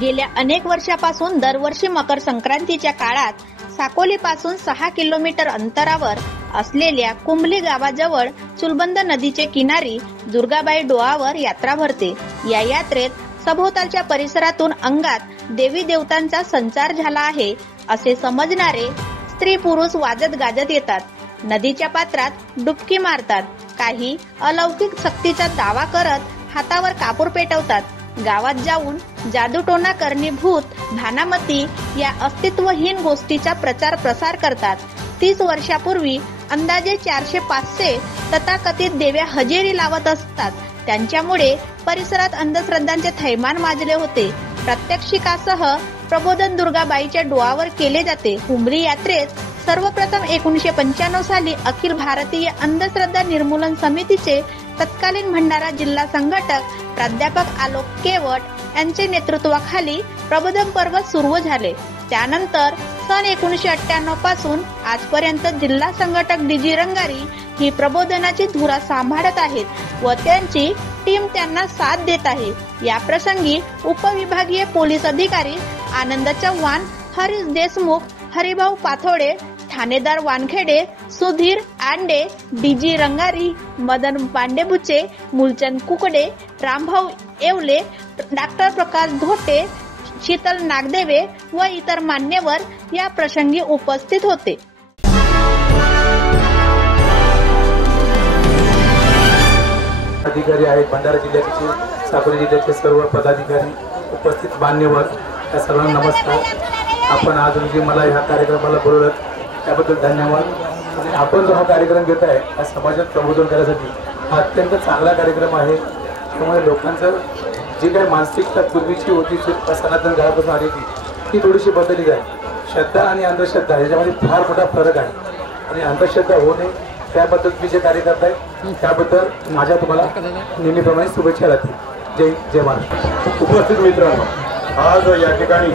गेल्या अनेक वर्षापासून दरवर्षी मकर संक्रांतीच्या काळात साकोलीपासून 6 किलोमीटर अंतरावर असलेल्या कुंभली गावाजवळ चुलबंद नदीचे किनारी दुर्गाबाई डोहावर यात्रा भरते। या यात्रेत सभोवतालच्या परिसरातून अंगात देवी देवतांचा संचार झाला आहे असे समजणारे स्त्री पुरुष वाजत गाजत येतात। नदीच्या पात्रात डुबकी मारतात, काही अलौकिक शक्तीचा दावा करत हातावर कापूर पेटवतात। गावात जाऊन जादूटोना करणीभूत भानामती या अस्तित्वहीन गोष्टीचा प्रचार प्रसार करतात। 30 वर्षापूर्वी अंदाजे 400-500 तथाकथित देव्या हजेरी लावत असतात। त्यांच्यामुळे परिसरात अंधश्रद्धांचे थैमान माजले होते। प्रात्यक्षिकासह प्रबोधन दुर्गाबाईच्या डोहावर केले जाते। कुंभली यात्रेत सर्वप्रथम 1995 साली अखिल भारतीय अंधश्रद्धा निर्मूलन समितीचे तत्कालीन भंडारा जिल्हा संघटक प्राध्यापक आलोक केवट यांच्या नेतृत्वाखाली प्रबोधन पर्व सुरू झाले। त्यानंतर सन 1998 पासून आजपर्यंत जिल्हा संघटक डीजी रंगारी ही प्रबोधनाची धुरा सांभाळत आहेत व त्यांची टीम त्यांना साथ देत आहे। या प्रसंगी उपविभागीय पोलीस अधिकारी आनंद चव्हाण, हरीश देशमुख, हरिभाऊ पाथोडे, ठाणेदार वानखेडे, सुधीर आंडे, डीजी रंगारी, मदन पांडेबुचे, मूलचंद कुकडे, रामभाऊ येवले, डॉक्टर प्रकाश धोटे, शीतल नागदेवे व इतर मान्यवर या प्रसंगी उपस्थित होते। अधिकारी आहेत, भंडारा जिल्ह्याचे, साकोली जिल्ह्याचे सर्व पदाधिकारी, उपस्थित मान्यवर, या सर्वांना नमस्कार। आपण आज रोजी मला ह्या कार्यक्रमाला बोलवलं त्याबद्दल धन्यवाद। आपण जो हा कार्यक्रम घेत आहे हा समाजात प्रबोधन करण्यासाठी हा अत्यंत चांगला कार्यक्रम आहे। त्यामुळे लोकांचं जी काही मानसिकता पूर्वीची होती सनातन काळापासून आलेली ती थोडीशी बदलली आहे। श्रद्धा आणि अंधश्रद्धा याच्यामध्ये फार मोठा फरक आहे आणि अंधश्रद्धा होऊ नये त्याबद्दल मी जे कार्य करत आहे त्याबद्दल माझ्या तुम्हाला नेहमीप्रमाणे शुभेच्छा राहतील। जय जय महाराष्ट्र। उपस्थित मित्रांनो, आज या ठिकाणी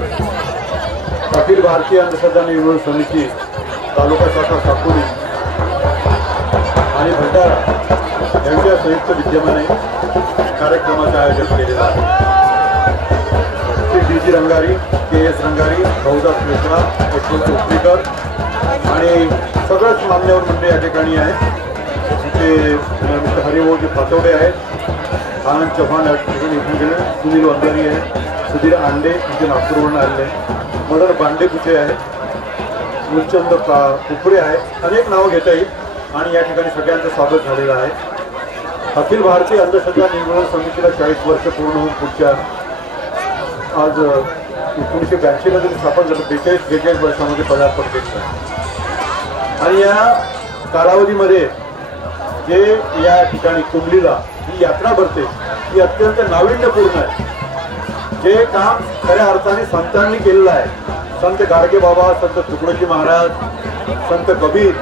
अखिल भारतीय अंधश्रद्धा निर्मूलन समिती तालुका शाखा साकोली आणि भंडारा यांच्या संयुक्त विद्यमाने कार्यक्रमाचे आयोजन केलेलं आहे। श्री डीजी रंगारी, KS रंगारी, भाऊदास मिश्रा, यशवंत उपरीकर आणि सगळंच मान्यवर मंडळी या ठिकाणी आहेत। तिथे मिस्टर हरिभाऊजी पातोडे आहेत, आनंद चव्हाण या ठिकाणी सुनील वंजारी आहे, सुधीर आंडे इथे नागपूरवरून आलेले, मदन पांडेबुचे आहेत, मूलचंद कुकडे आहेत, अनेक नावं घेता येईल आणि या ठिकाणी सगळ्यांचं स्वागत झालेलं आहे। अखिल भारतीय अंधश्रद्धा निर्मूलन समितीला 40 वर्ष पूर्ण होऊन पुढच्या आज 1982 मध्ये स्थापन झालं। 42 वर्षामध्ये पदार्पण केलं आहे आणि या कालावधीमध्ये जे या ठिकाणी कुंभलीला ही यात्रा भरते ही अत्यंत नाविन्यपूर्ण आहे। जे काम खऱ्या अर्थाने संतांनी केलेलं आहे, संत गाडगे बाबा, संत तुकडोजी महाराज, संत कबीर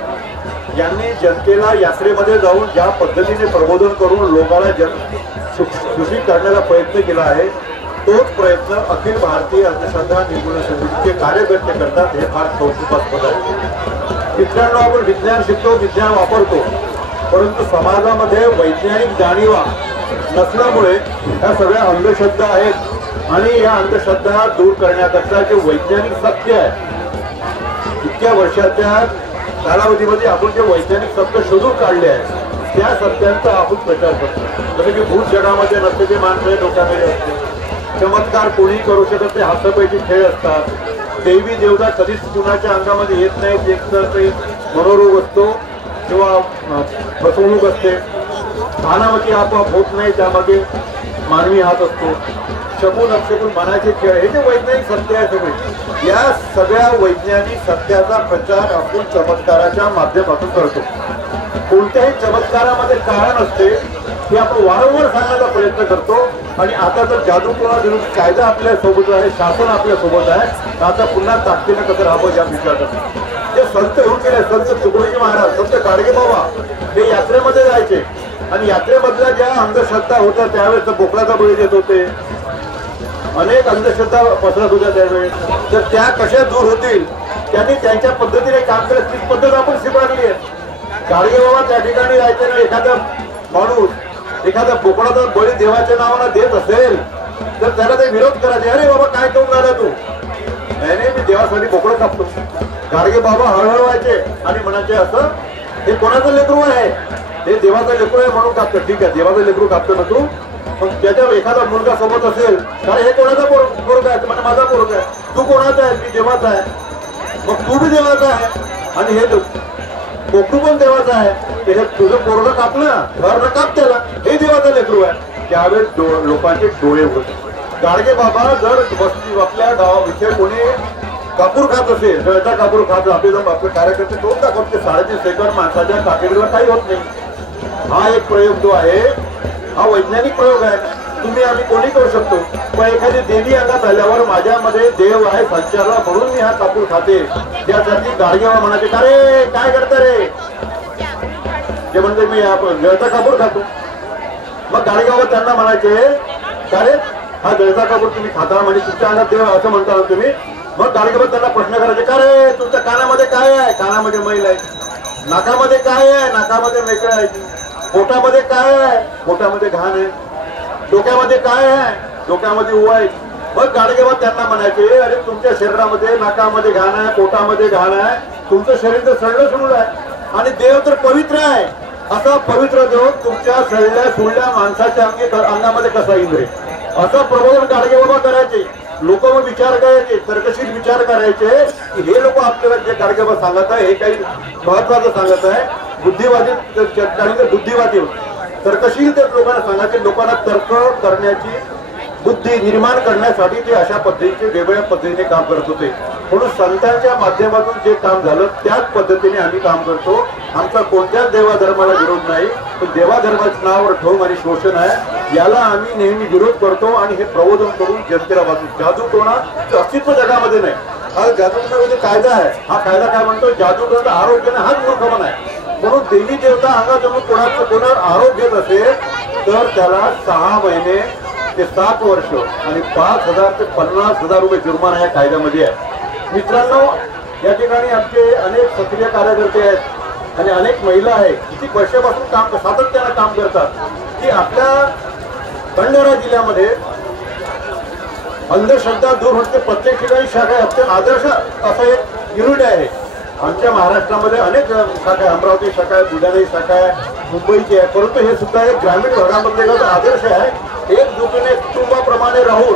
यांनी जनतेला यात्रेमध्ये जाऊन ज्या पद्धतीने प्रबोधन करून लोकांना सुशिक्षित करण्याचा प्रयत्न केला आहे तोच प्रयत्न अखिल भारतीय अंधश्रद्धा निर्मूलन समितीचे कार्यकर्ते करतात। हे फार कौतुकास्पद आहे। मित्रांनो, आपण विज्ञान शिकतो, विज्ञान वापरतो, परंतु समाजामध्ये वैज्ञानिक जाणीवा नसल्यामुळे ह्या सगळ्या अंधश्रद्धा आहेत आणि या अंधश्रद्धा दूर करण्याकरता जे वैज्ञानिक सत्य आहे इतक्या वर्षाच्या कालावधीमध्ये आपण जे वैज्ञानिक सत्य शोधून काढले आहे त्या सत्यांचा आपण प्रचार करतो। जसं की भूत जगामध्ये नसते ते माणसं डोक्यामध्ये असते, चमत्कार कोणी करू शकत नाही, हास्यपैकी खेळ असतात, देवी देवता कधीच कुणाच्या अंगामध्ये येत नाहीत, एक तर काही मनोरोग असतो किंवा फसवणूक असते, भानामती आपोआप होत नाही त्यामागे मानवी हात असतो, शकून अपशकून मनाचे खेळ, हे जे वैज्ञानिक सत्य आहे सगळे या सगळ्या वैज्ञानिक सत्याचा प्रचार आपण चमत्काराच्या माध्यमातून करतो। कोणत्याही चमत्कारामध्ये कारण असते हे आपण वारंवार सांगण्याचा प्रयत्न करतो आणि आता जर जादूटोणा विरुद्ध कायदा आपल्या सोबत आहे, शासन आपल्या सोबत आहे, तर आता पुन्हा ताकदीने कसं राहावं या विचारात जे संत होऊन गेले, संत तुकडोजी महाराज, संत गाडगे बाबा हे यात्रेमध्ये जायचे आणि यात्रेमधल्या ज्या अंधश्रद्धा होत्या त्यावेळेस बोकडाचा बळी देत होते, अनेक अंधश्रद्धा पसरत होत्या त्यावेळेस, तर त्या कशा दूर होतील त्यांनी त्यांच्या पद्धतीने काम केलं। तीच पद्धत आपण स्वीकारली आहे। गाडगे बाबा त्या ठिकाणी जायचे ना, एखादा माणूस एखादा बोकडाचा बळी देवाच्या नावानं देत असेल तर त्याला ते विरोध करायचे, अरे बाबा काय करून राहिला तू? नाही नाही, मी देवासाठी बोकडं कापतो. गाडगे बाबा हळहळ व्हायचे आणि म्हणायचे, असं हे कोणाचं लेकरू आहे? हे देवाचं लेकरू आहे म्हणून कापतं. ठीक आहे, देवाचं लेकरू कापतो ना तू, पण त्याच्या एखादा मुलगा सोबत असेल, काय हे कोणाचा पोरगा आहे? म्हणजे माझा पोरगा आहे. तू कोणाचा आहे? मी देवाचा आहे. मग तू बी देवाचा आहे आणि हे कोकरू पण देवाचा आहे. हे तुझं पोरगं कापलं, घर काप त्याला, हे देवाचं लेकरू आहे. त्यावेळेस लोकांचे डोळे उघडले. गाडगे बाबा जर वस्ती आपल्या गावाविषयी कोणी कापूर खात असेल, जळता कापूर खात, आपले कार्यकर्ते करून दाखवते 3.5 सेकंद माणसाच्या काकेरीला काही होत नाही. हा एक प्रयोग जो आहे, हा वैज्ञानिक प्रयोग आहे. तुम्ही आम्ही कोणी करू शकतो. पण एखादी देवी अंगात आल्यावर माझ्यामध्ये देव आहे संचारला म्हणून मी हा कापूर खाते, त्यासाठी गाडगेबा म्हणायचे, का रे काय करता रे? ते म्हणते मी जळता कापूर खातो. मग गाडगेबा त्यांना म्हणायचे, का रे हा जळता कापूर तुम्ही खाता म्हणजे तुमच्या अंगात देव असं म्हणता ना तुम्ही? मग गाडगेबा त्यांना प्रश्न करायचे, का रे तुमच्या कानामध्ये काय आहे? कानामध्ये मैल आहे. नाकामध्ये काय आहे? नाकामध्ये मेकळ आहे. पोटामध्ये काय आहे? पोटामध्ये घाण आहे. डोक्यामध्ये काय आहे? डोक्यामध्ये उवा आहे. मग गाडगेबा त्यांना म्हणायचे, अरे तुमच्या शरीरामध्ये नाकामध्ये घाण आहे, पोटामध्ये घाण आहे, तुमचं शरीर तर सळलं सुळलं आहे आणि देव तर पवित्र आहे. असा पवित्र देव तुमच्या सळल्या सुळल्या माणसाच्या अंगामध्ये कसा इंद्रे? असं प्रबोधन गाडगेबाबा करायचे. लोक मग विचार करायचे, तर्कशील विचार करायचे की हे लोक आपल्याला जे गाडगेबा सांगत आहे हे काही महत्वाचं सांगत आहे. बुद्धिवादी बुद्धिवादी तर्कशील ते लोकांना सांगायचे. लोकांना तर्क करण्याची बुद्धी निर्माण करण्यासाठी ते अशा पद्धतीचे वेगवेगळ्या पद्धतीने काम करत होते. म्हणून संतांच्या माध्यमातून जे काम झालं त्याच पद्धतीने आम्ही काम करतो. आमचा कोणत्याच देवाधर्माला विरोध नाही, पण देवाधर्माचं नावावर ठोम आणि शोषण आहे, याला आम्ही नेहमी विरोध करतो आणि हे प्रबोधन करून जनतेला वाचू. जादूटोणा अस्तित्व जगामध्ये नाही. हा जादूटोणा कायदा आहे. हा कायदा काय म्हणतो? जादूटोणा आरोग्याने हाच मूर्खपणा आहे. म्हणून देवी देवता अंगाजमून कोणावर आरोप घेत असेल तर त्याला 6 महिने ते 7 वर्ष आणि 5,000 ते 50,000 रुपये जुर्माना या कायद्यामध्ये आहे. मित्रांनो, या ठिकाणी आमचे अनेक सक्रिय कार्यकर्ते आहेत आणि अनेक महिला आहेत, किती वर्षापासून सातत्यानं काम करतात की आपल्या भंडारा जिल्ह्यामध्ये अंधश्रद्धा दूर होते. प्रत्येक ठिकाणी शाखा आहे. अत्यंत आदर्श असं एक युनिट आहे. आमच्या महाराष्ट्रामध्ये अनेक शाखा आहे. अमरावती शाखा आहे, बुलढाणा शाखा आहे, मुंबईची आहे. परंतु हे सुद्धा एक ग्रामीण भागामधले आदर्श आहे. एक जुटीने कुटुंबाप्रमाणे राहून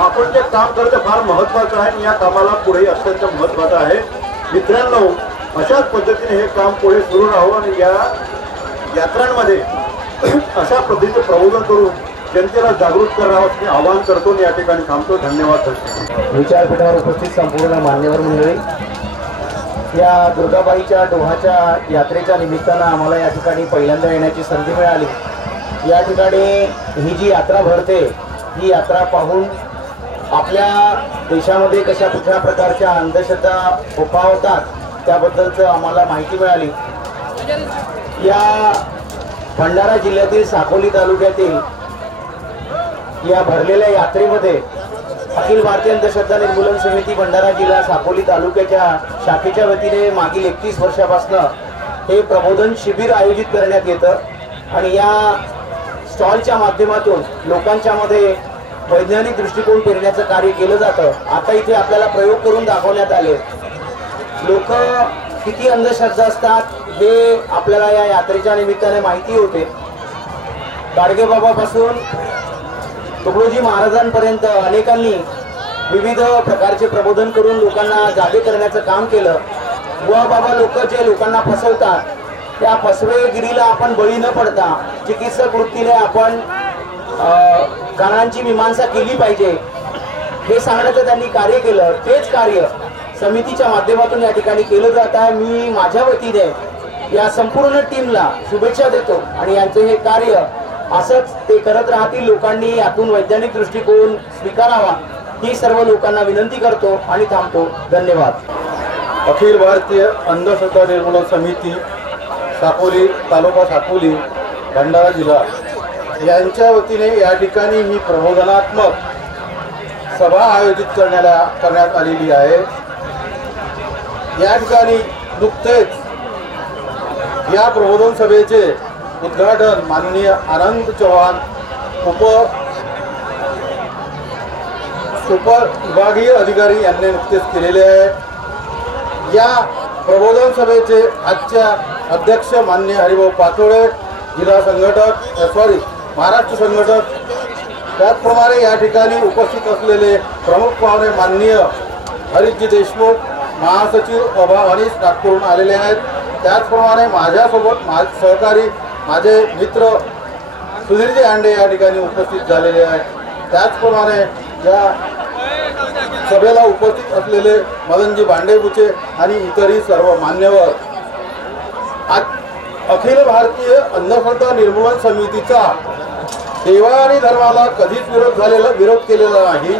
आपण जे काम करते फार महत्वाचं आहे आणि या कामाला पुढे अत्यंत महत्वाचं आहे. मित्रांनो, अशाच पद्धतीने हे काम पुढे सुरू राहू आणि या यात्रांमध्ये अशा पद्धतीचे प्रबोधन करून जनतेला जागृत करावं मी आवाहन करतो. या ठिकाणी थांबतो. धन्यवाद. विचारपीठावर उपस्थित संपूर्ण मान्यवर मंडळी, या दुर्गाबाईच्या डोहाच्या यात्रेच्या निमित्तानं आम्हाला या ठिकाणी पहिल्यांदा येण्याची संधी मिळाली. या ठिकाणी ही जी यात्रा भरते, ही यात्रा पाहून आपल्या देशामध्ये कशा कुठल्या प्रकारच्या अंधश्रद्धा फोफावतात त्याबद्दलचं आम्हाला माहिती मिळाली. या भंडारा जिल्ह्यातील साकोली तालुक्यातील या भरलेल्या यात्रेमध्ये अखिल भारतीय अंधश्रद्धा निर्मूलन समिती भंडारा जिल्हा साकोली तालुक्याच्या शाखेच्या वतीने मागील 31 वर्षापासून हे प्रबोधन शिबिर आयोजित करण्यात येतं आणि या स्टॉलच्या माध्यमातून लोकांच्या मध्ये वैज्ञानिक दृष्टिकोन पेरण्याचं कार्य केलं जातं. आता इथे आपल्याला प्रयोग करून दाखवण्यात आले. लोक किती अंधश्रद्धा असतात हे आपल्याला या यात्रेच्या निमित्ताने माहिती होते. गाडगेबाबापासून तुकडोजी महाराजांपर्यंत अनेकांनी विविध प्रकारचे प्रबोधन करून लोकांना जागे करण्याचं काम केलं. बुवा बाबा लोक जे लोकांना फसवतात त्या फसवेगिरीला आपण बळी न पडता चिकित्सक वृत्तीने आपण कारणांची मीमांसा केली पाहिजे हे सांगण्याचं त्यांनी कार्य केलं. तेच कार्य समितीच्या माध्यमातून या ठिकाणी केलं जात आहे. मी माझ्या वतीने या संपूर्ण टीमला शुभेच्छा देतो आणि यांचं हे कार्य असंच ते करत राहतील. लोकांनी यातून वैज्ञानिक दृष्टिकोन स्वीकारावा ही सर्व लोकांना विनंती करतो आणि थांबतो. धन्यवाद. अखिल भारतीय अंधश्रद्धा निर्मूलन समिती साकोली तालुका साकोली भंडारा जिल्हा यांच्या वतीने या ठिकाणी ही प्रबोधनात्मक सभा आयोजित करण्यात आलेली आहे. या ठिकाणी नुकतेच या प्रबोधन सभेचे उद्घाटन माननीय आनंद चव्हाण उपविभागीय अधिकारी यांनी नुकतेच केलेले आहे। या प्रबोधन सभेचे आजच्या अध्यक्ष माननीय हरिभाऊ पातोळे, जिल्हा संघटक महाराष्ट्र संघटक, त्याचप्रमाणे या ठिकाणी उपस्थित असलेले प्रमुख पाहुणे माननीय हरीशजी देशमुख, महासचिव अनिस नागपूरहून आलेले आहेत। त्याचप्रमाणे माझ्यासोबत सहकारी माझे मित्र सुधीरजी आंडे या ठिकाणी उपस्थित झालेले आहेत। त्याचप्रमाणे या सभेला उपस्थित असलेले मदनजी भांडेबुचे आणि इतरही सर्व मान्यवर। अखिल भारतीय अंधश्रद्धा निर्मूलन समितीचा सेवा आणि धर्माला कधीच विरोध केलेला नाही।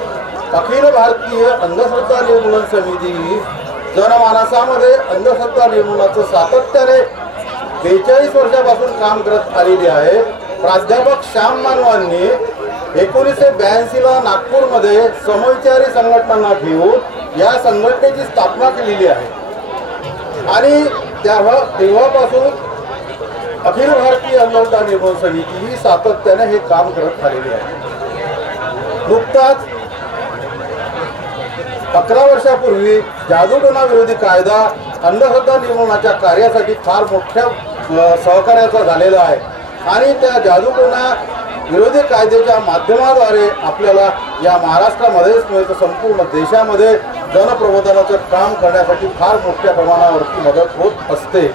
अखिल भारतीय अंधश्रद्धा निर्मूलन समिती ही जनमानसामध्ये अंधश्रद्धा निर्मूलनाचं सातत्याने 42 वर्षापासून काम करत आलेली आहे। प्राध्यापक श्याम मानवांनी 1982ला नागपूरमध्ये समविचारी संघटनांना घेऊन या संघटनेची स्थापना केलेली आहे आणि तेव्हापासून अखिल भारतीय अंधश्रद्धा निर्मूलन समिती ही सातत्याने हे काम करत आलेली आहे। नुकताच 11 वर्षापूर्वी जादूटोणा विरोधी कायदा अंधश्रद्धा निर्मूलनाच्या कार्यासाठी फार मोठ्या सहकार्याचा झालेला आहे आणि त्या जादूटोणा विरोधी कायद्याच्या माध्यमाद्वारे आपल्याला या महाराष्ट्रामध्येच नव्हे तर संपूर्ण देशामध्ये जनप्रबोधनाचं काम करण्यासाठी फार मोठ्या प्रमाणावरती मदत होत असते।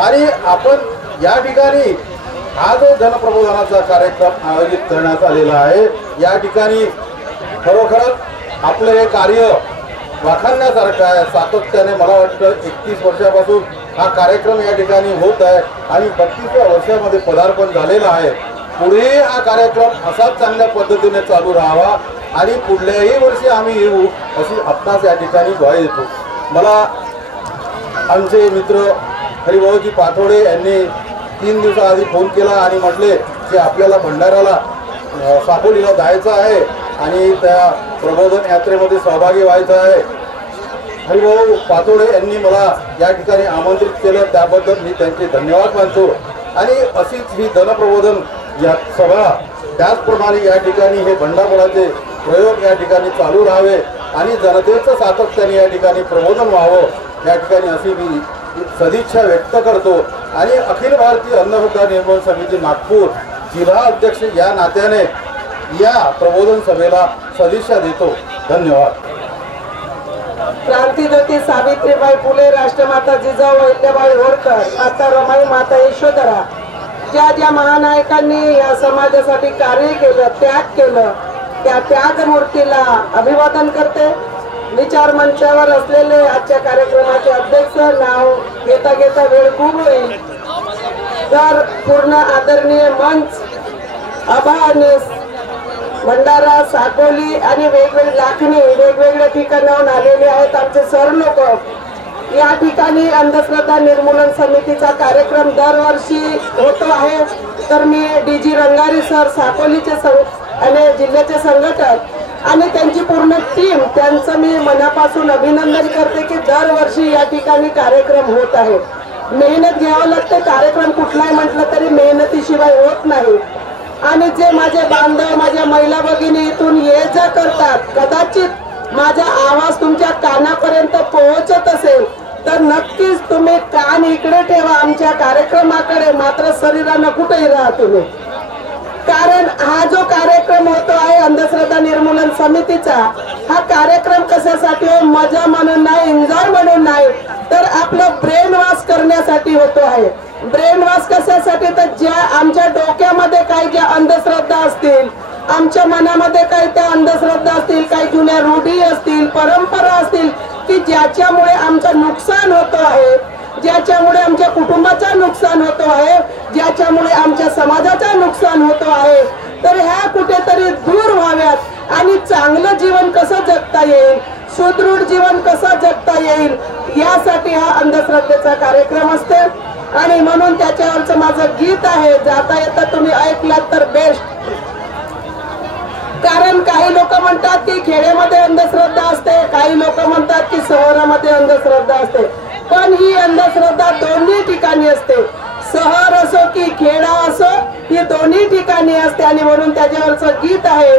आणि आपण या ठिकाणी हा जो जनप्रबोधनाचा कार्यक्रम आयोजित करण्यात आलेला आहे, या ठिकाणी खरोखरच आपलं हे कार्य वाखाणण्यासारखं आहे। सातत्याने मला वाटतं 31 वर्षापासून हा कार्यक्रम या ठिकाणी होत आहे आणि 32व्या वर्षामध्ये पदार्पण झालेलं आहे। पुढेही हा कार्यक्रम असाच चांगल्या पद्धतीने चालू राहावा आणि पुढल्याही वर्षी आम्ही येऊ अशी आपणास या ठिकाणी ग्वाही देतो। मला आमचे मित्र हरिभाऊजी पातोळे यांनी 3 दिवसाआधी फोन केला आणि म्हटले की आपल्याला भंडाऱ्याला साकोलीला जायचं आहे आणि त्या प्रबोधन यात्रेमध्ये सहभागी व्हायचं आहे। हरिभाऊ पातोळे यांनी मला या ठिकाणी आमंत्रित केलं, त्याबद्दल मी त्यांचे धन्यवाद मानतो। आणि अशीच ही जनप्रबोधन या सभा त्याचप्रमाणे या ठिकाणी हे बंडापोळाचे प्रयोग या ठिकाणी चालू राहावे आणि जनतेचं सातत्याने या ठिकाणी प्रबोधन व्हावं या ठिकाणी अशी मी सदिच्छा व्यक्त करतो। आणि अखिल भारतीय अंधश्रद्धा निर्मूलन समिती नागपूर जिल्हा अध्यक्ष या नात्याने या प्रबोधन सभेला सदिच्छा देतो। धन्यवाद। क्रांतीज्योती सावित्रीबाई फुले, राष्ट्रमाता जिजाऊ अहिल्याबाई होळकर, माता रमाई, माता यशोधरा, ज्या महानायकांनी या समाजासाठी कार्य केलं, त्याग केलं, त्या त्यागमूर्तीला अभिवादन करते। विचार मंचावर असलेले आजच्या कार्यक्रमाचे अध्यक्ष, नाव घेता घेता वेळ खूप होईल तर पूर्ण आदरणीय मंच अभानिस भंडारा, साकोली आणि वेगवेगळे लाखणी वेगवेगळ्या ठिकाणाहून आलेले आहेत आमचे सर लोक। या ठिकाणी अंधश्रद्धा निर्मूलन समितीचा कार्यक्रम दरवर्षी होतो आहे। तर मी डीजी रंगारी सर, साकोलीचे आणि जिल्ह्याचे संघटक आणि त्यांची पूर्ण टीम, त्यांचं मी मनापासून अभिनंदन करते की दरवर्षी या ठिकाणी कार्यक्रम होत आहे। मेहनत घ्यावं लागते, कार्यक्रम कुठलाही म्हटलं तरी मेहनतीशिवाय होत नाही। आणि जे माझे बांधव, माझ्या महिला भगिनी इथून ये जा करतात, कदाचित माझा आवाज तुमच्या कानापर्यंत पोहोचत असेल तर नक्कीच तुम्ही कान इकडे ठेवा आमच्या कार्यक्रमाकडे, मात्र शरीरानं कुठेही राहा तुम्ही। कारण हा जो कार्यक्रम होतो आहे अंधश्रद्धा निर्मूलन समितीचा, हा कार्यक्रम कशासाठी आहे? मजा म्हणून नाही, एन्जॉय म्हणून नाही, तर आपलं ब्रेन वॉश करण्यासाठी होतो आहे। ब्रेन वॉश कशासाठी? तर ज्या आमच्या डोक्यामध्ये काही ज्या अंधश्रद्धा असतील, आमच्या मनामध्ये काही त्या अंधश्रद्धा असतील, काही जुन्या रूढी असतील, परंपरा असतील की ज्याच्यामुळे आमचं नुकसान होतो आहे, ज्याच्यामुळे आमच्या कुटुंबाचं नुकसान होतो आहे, ज्याच्यामुळे आमच्या समाजाचं नुकसान होतो आहे, तर ह्या कुठेतरी दूर व्हाव्यात आणि चांगलं जीवन कसं जगता येईल, सुदृढ जीवन कसं जगता येईल, यासाठी हा अंधश्रद्धेचा कार्यक्रम असते। आणि म्हणून त्याच्यावरचं माझं गीत आहे, जाता येता तुम्ही ऐकलात तर बेस्ट। कारण काही लोक म्हणतात की खेड्यामध्ये अंधश्रद्धा असते, काही लोक म्हणतात की शहरामध्ये अंधश्रद्धा असते, पण ही अंधश्रद्धा दोन्ही ठिकाणी असते। शहर असो की खेडा असो, ही दोन्ही ठिकाणी असते। आणि म्हणून त्याच्यावरचं गीत आहे,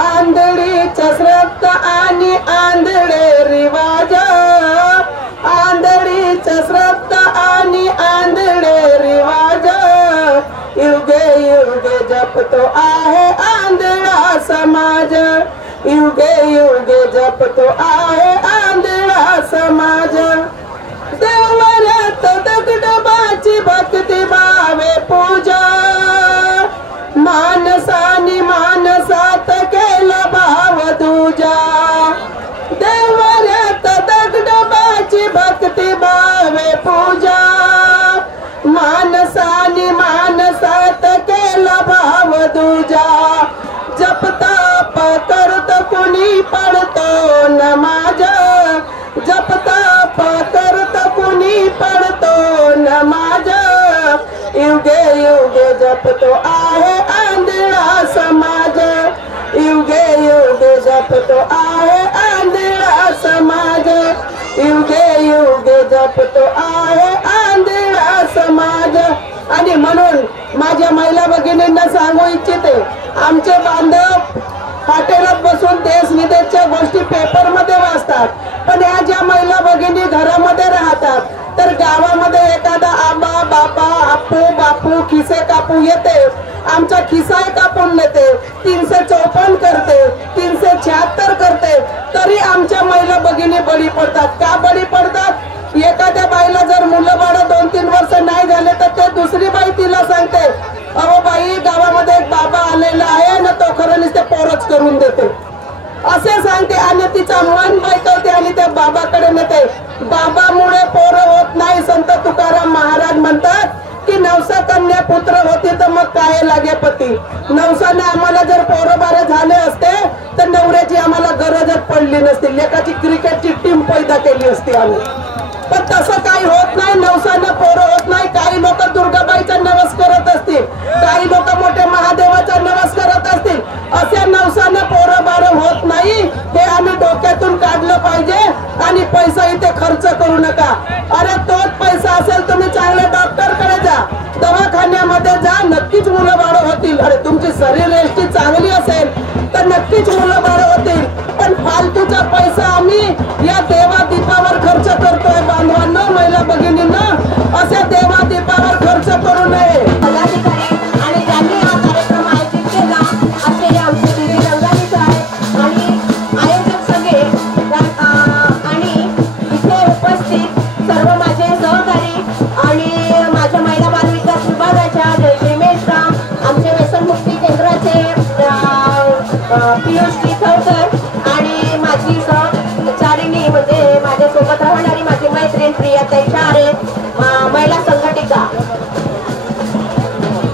आंधळीचं रक्त आणि आंधळे रिवाज, आंधळीचं रक्त आणि आंधळे रिवाज, युगे युगे जपतो आहे आंधळा समाज, युगे युगे जपतो आहे आंधळा समाज. देवऱ्यात दगडबाची भक्ती भावे पूजा, मानसानी मानसात केला भाव तुझा. देवऱ्यात दगडबाची भक्ती भावे पूजा, मानसानी मानसात केला भाव तुझा. जपताप करत कुणी पडतो नमाज, जपताप करत कुणी पडतो नमाज, युगे युगे जपतो आहे आंधळा समाज, युगे युगे जपतो आहे आंधळा समाज, युगे युगे जपतो आहे आंधळा समाज. आणि म्हणून माझ्या महिला भगिनींना सांगू इच्छिते, आमचे बांधव हॉटेलात बसून देश विदेशच्या गोष्टी पेपरमध्ये वाचतात, पण ह्या ज्या महिला भगिनी घरामध्ये राहतात तर गावामध्ये एखादा आबा बाबा आपू बापू खिसे कापू येते, आमचा खिसाही कापून नेते, 354 करते, 376 करते, तरी आमच्या महिला भगिनी बळी पडतात. का बळी पडतात? एखाद्या बाईला जर मुलं बाळं 2-3 वर्ष नाही झाले तर ते दुसरी बाई तिला सांगते, अहो बाई गावामध्ये एक बाबा आलेला आहे ना, तो खरं नुसते पोरच करून देते असे सांगते आणि तिचा मन बैठवते आणि त्या बाबाकडे नेते. बाबामुळे पोरं होत नाही. संत तुकाराम महाराज म्हणतात की नवसा कन्या पुत्र होती तर मग काय लागे पती. नवसाने आम्हाला जर पोरं बारं झाले असते तर नवऱ्याची आम्हाला गरजच पडली नसती, लेकाची क्रिकेटची टीम पैदा केली असती आम्ही. पण तसं काही होत नाही, नवसानं पोरं होत नाही. काही लोक दुर्गाबाईचा नवस करत असतील, काही लोक मोठे महादेवाचा नवस करत असतील. अशा नवसानं पोरं बारं होत नाही हे आम्ही डोक्यातून काढलं पाहिजे. आणि पैसा इथे खर्च करू नका. अरे तोच पैसा असेल तुम्ही चांगल्या डॉक्टरकडे जा, दवाखान्यामध्ये जा, नक्कीच मुलं बाळं होतील. अरे तुमची शरीरयष्टी चांगली असेल तर नक्कीच मुलं बाळं होतील. पण फालतूचा पैसा आम्ही या देवादीपावर खर्च करतोय बांधवांना, महिला भगिनींना. अशा देवादीपावर खर्च करू नये. पदाधिकारी आणि ज्यांनी हा कार्यक्रम आयोजित केला असे आमचे दीदी रंगारी साहेब आणि आयोजक सगळे आणि इथे उपस्थित सर्व माझे सहकारी आणि माझ्या महिला बाल विकास विभागाच्या जयश्री मेश्राम, आमचे व्यसनमुक्ती केंद्राचे पियुष चिखलकर आणि माझी सहचारिणी म्हणजे माझ्यासोबत राहणारी माझी मैत्रीण प्रियाताई शारे, महिला संघटिका.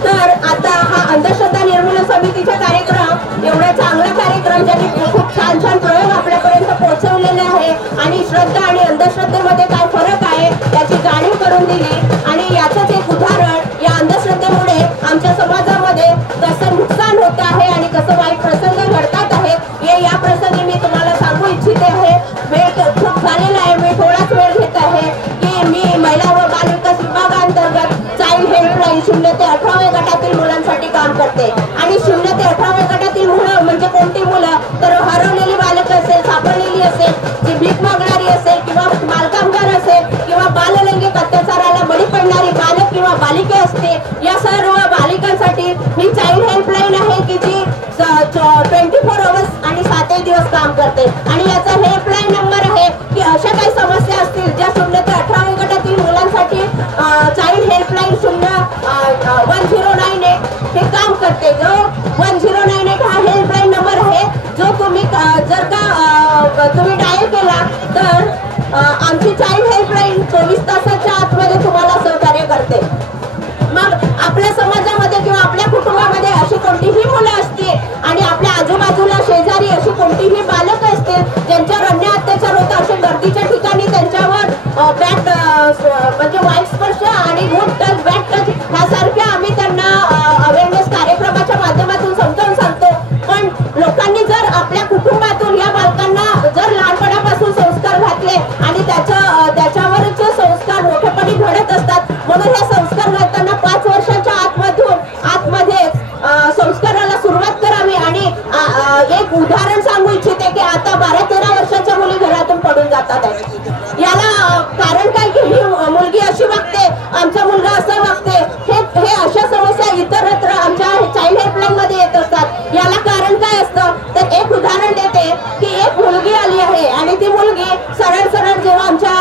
तर आता हा अंधश्रद्धा निर्मूलन समितीचा कार्यक्रम एवढा चांगला कार्यक्रम ज्यांनी खूप छान छान प्रयोग आपल्यापर्यंत पोहोचवलेले आहे आणि श्रद्धा आणि अंधश्रद्धेमध्ये काय फरक आहे याची जाणीव करून दिली. आणि याचंच एक उदाहरण, या अंधश्रद्धेमुळे आमच्या समाजामध्ये कसं नुकसान होत आहे आणि कसं वाईट प्रसंग घडतात आहेत हे या प्रसंगी मी तुम्हाला सांगू इच्छिते आहे. वेळ खूप झालेला आहे, मी थोडाच वेळ घेत आहे की मी महिला व बाल विकास विभागांतर्गत चाइल्ड हेल्पलाईन 0 ते 18 गटातील मुलांसाठी काम करते. आणि 0 ते 18 गटातील मुलं म्हणजे कोणती मुलं तर हरवलेली बालक असेल, सापडलेली असेल, जी भीक मागणारी असेल किंवा मालकामगार असेल किंवा बाललैंगिक अत्याचाराला बळी पडणारी बालक किंवा बालिके असते, या सर्व बालिकांसाठी ही चाइल्ड हेल्पलाईन आहे की जी 24 आवर्स आणि 7 दिवस काम करते. आणि याचा हेल्पलाईन नंबर आहे की अशा काही समस्या असतील ज्या 0 ते 18 गटातील मुलांसाठी चाइल्ड हेल्पलाईन 1098 हे काम करते. जो 1098 हा हेल्पलाईन नंबर आहे जो तुम्ही जर का तुम्ही डायल केला तर आमची चाइल्ड हेल्पलाईन 24 तासाच्या आतमध्ये तुम्हाला सहकार्य करते. मग आपल्या समाजामध्ये किंवा आपल्या कुटुंबामध्ये अशी कोणतीही मुलं असतील आणि आपल्या आजूबाजूला शेजारी अशी कोणतीही बालक असतील ज्यांच्यावर अन्याय अत्याचार होता, अशा गर्दीच्या ठिकाणी त्यांच्यावर बॅट म्हणजे वाईट स्पर्श आणि गुड टच बॅट टच ह्यासारख्या आम्ही त्यांना अवेअरनेस कार्यक्रमाच्या माध्यमातून समजावून सांगतो. पण लोकांनी जर आपल्या कुटुंबातून या बालकांना जर लहानपणापासून संस्कार घातले आणि त्याच्यावरचे संस्कार मोठेपणी घडत असतात, म्हणून हे संस्कार घालताना 5 वर्षाच्या आतमध्ये संस्काराला सुरुवात करावी आणि एक सरळ सरळ जेव्हा आमच्या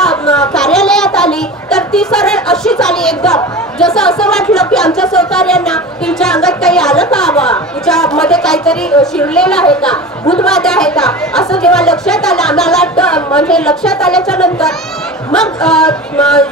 कार्यालयात आली तर ती सरळ अशीच आली एकदम, जसं असं वाटलं की आमच्या सहकार्यांना तिच्या अंगात काही आलं का, तिच्यामध्ये काहीतरी शिरलेलं आहे का, भूतबाधा आहे का, असं जेव्हा लक्षात आलं आम्हाला, म्हणजे लक्षात आल्याच्या नंतर मग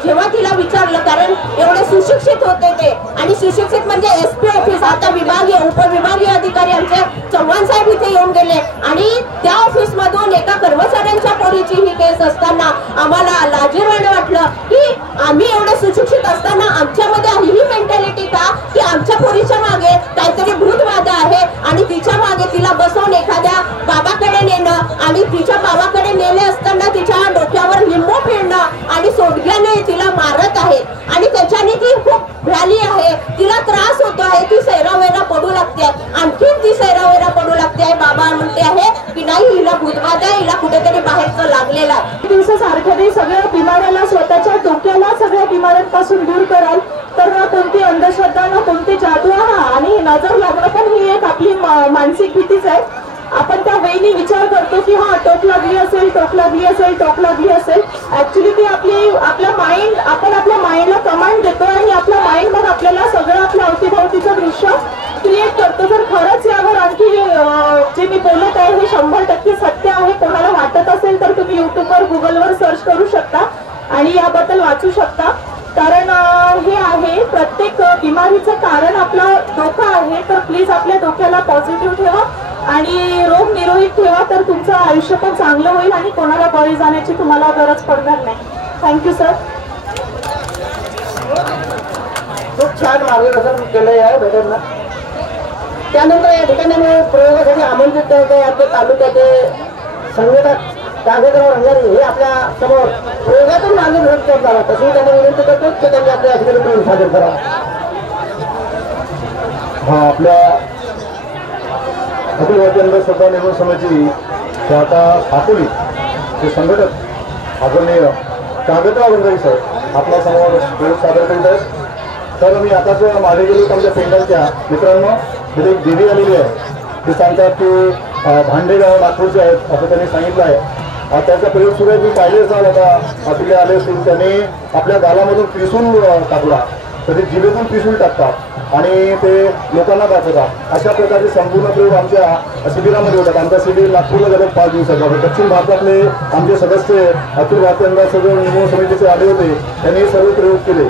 जेव्हा तिला विचारलं, कारण एवढे सुशिक्षित होते ते, आणि सुशिक्षित म्हणजे SP ऑफिस, आता विभागीय उपविभागीय अधिकारी आमचे चव्हाण साहेब इथे येऊन गेले, आणि त्या ऑफिस मधून एका कर्मचाऱ्यांच्या पोरीची ही केस असताना आम्हाला लाजिरवाणं वाटलं की आम्ही एवढे सुशिक्षित असताना आमच्यामध्ये ही मेंटॅलिटी का की आमच्या पोरीच्या मागे काहीतरी भूतबाधा आहे आणि तिच्या मागे तिला बसवून एखाद्या बाबाकडे नेणं, आणि तिच्या बाबाकडे नेले असताना तिच्या डोक्यावर लिंबू फिरणं आणि सोडग्याने तिला मारत आहे, आणि त्याच्याने ती खूप भ्याली आहे, तिला त्रास होतो आहे, ती सैरावैरा पडू लागते, आणखीन ती सैरावैरा पडू लागते आहे. बाबा म्हणते आहे की नाही, हिला भूतबाधा आहे, हिला कुठेतरी बाहेरचं लागलेलं आहे. दिवसासारख्या सगळ्या बिमाऱ्याला, स्वतःच्या डोक्याला सगळ्या बिमाऱ्यांपासून दूर कराल, तर ना कोणती अंधश्रद्धा ना कोणती जादू आणि नजर लागणं पण ही एक आपली मानसिक भीतीच आहे. आपण त्या वेळी विचार करतो की हा टोक लागली असेल, टोक लागली असेल, टोक लागली असेल. ऍक्च्युली ती आपला माइंड, आपण आपल्या माइंडला कमांड देतो आणि आपला माइंड मग आपल्याला सगळं आपल्या अवतीभोवतीचं दृश्य क्रिएट करतो. जर खरंच यावर आणखी जे मी बोलत आहे हे 100% सत्य आहे, कोणाला वाटत असेल तर तुम्ही युट्यूबवर गुगलवर सर्च करू शकता आणि याबद्दल वाचू शकता. कारण हे आहे, प्रत्येक बिमारीचं कारण आपलं डोकं आहे, तर प्लीज आपल्या डोक्याला पॉझिटिव्ह ठेवा आणि रोग निरोगी ठेवा, तर तुमचं आयुष्य पण चांगलं होईल आणि कोणाला बळी जाण्याची तुम्हाला गरज पडणार नाही. Thank you sir. खूप छान मार्गदर्शन केलंय आहे मॅडमना. त्यानंतर या ठिकाणी मी प्रयोगासाठी आमंत्रित करत आहे आपल्या तालुक्याचे संघटक कागदराव रंगारी हे आपल्या समोर प्रयोगातून मार्गदर्शन करणार. तसंही त्यांना विनंती करतो की त्यांनी आपल्या या ठिकाणी प्रयोग सादर करावा. हा, आपल्या अखिल भारतीय अंधश्रद्धा निर्मूलन समिती ते आता साकोली ते संघटक आदरणीय कागदराव रंगारी साहेब आपल्या समोर प्रयोग सादर करीत आहेत. तर मी आताच मागे गेलो आमच्या पेंडलच्या मित्रांनो, तिथे एक देवी आलेली आहे. ते सांगतात की भांडेगाव नागपूरचे आहेत असं त्यांनी सांगितलं आहे. त्याचा प्रयोग सुद्धा मी पाहिले असाल, आता तिथे आले असतील, त्यांनी आपल्या गालामधून त्रिशूल टाकला, तर ते जिभेतून त्रिशूल टाकतात आणि ते लोकांना दाखवतात. अशा प्रकारचे संपूर्ण प्रयोग आमच्या शिबिरामध्ये होतात. आमचा शिबिर नागपूरला झालं 5 दिवसाचा. दक्षिण भारतातले आमचे सदस्य अखिल भारतीय अंधश्रद्धा निर्मूलन समितीचे आले होते, त्यांनी सर्व प्रयोग केले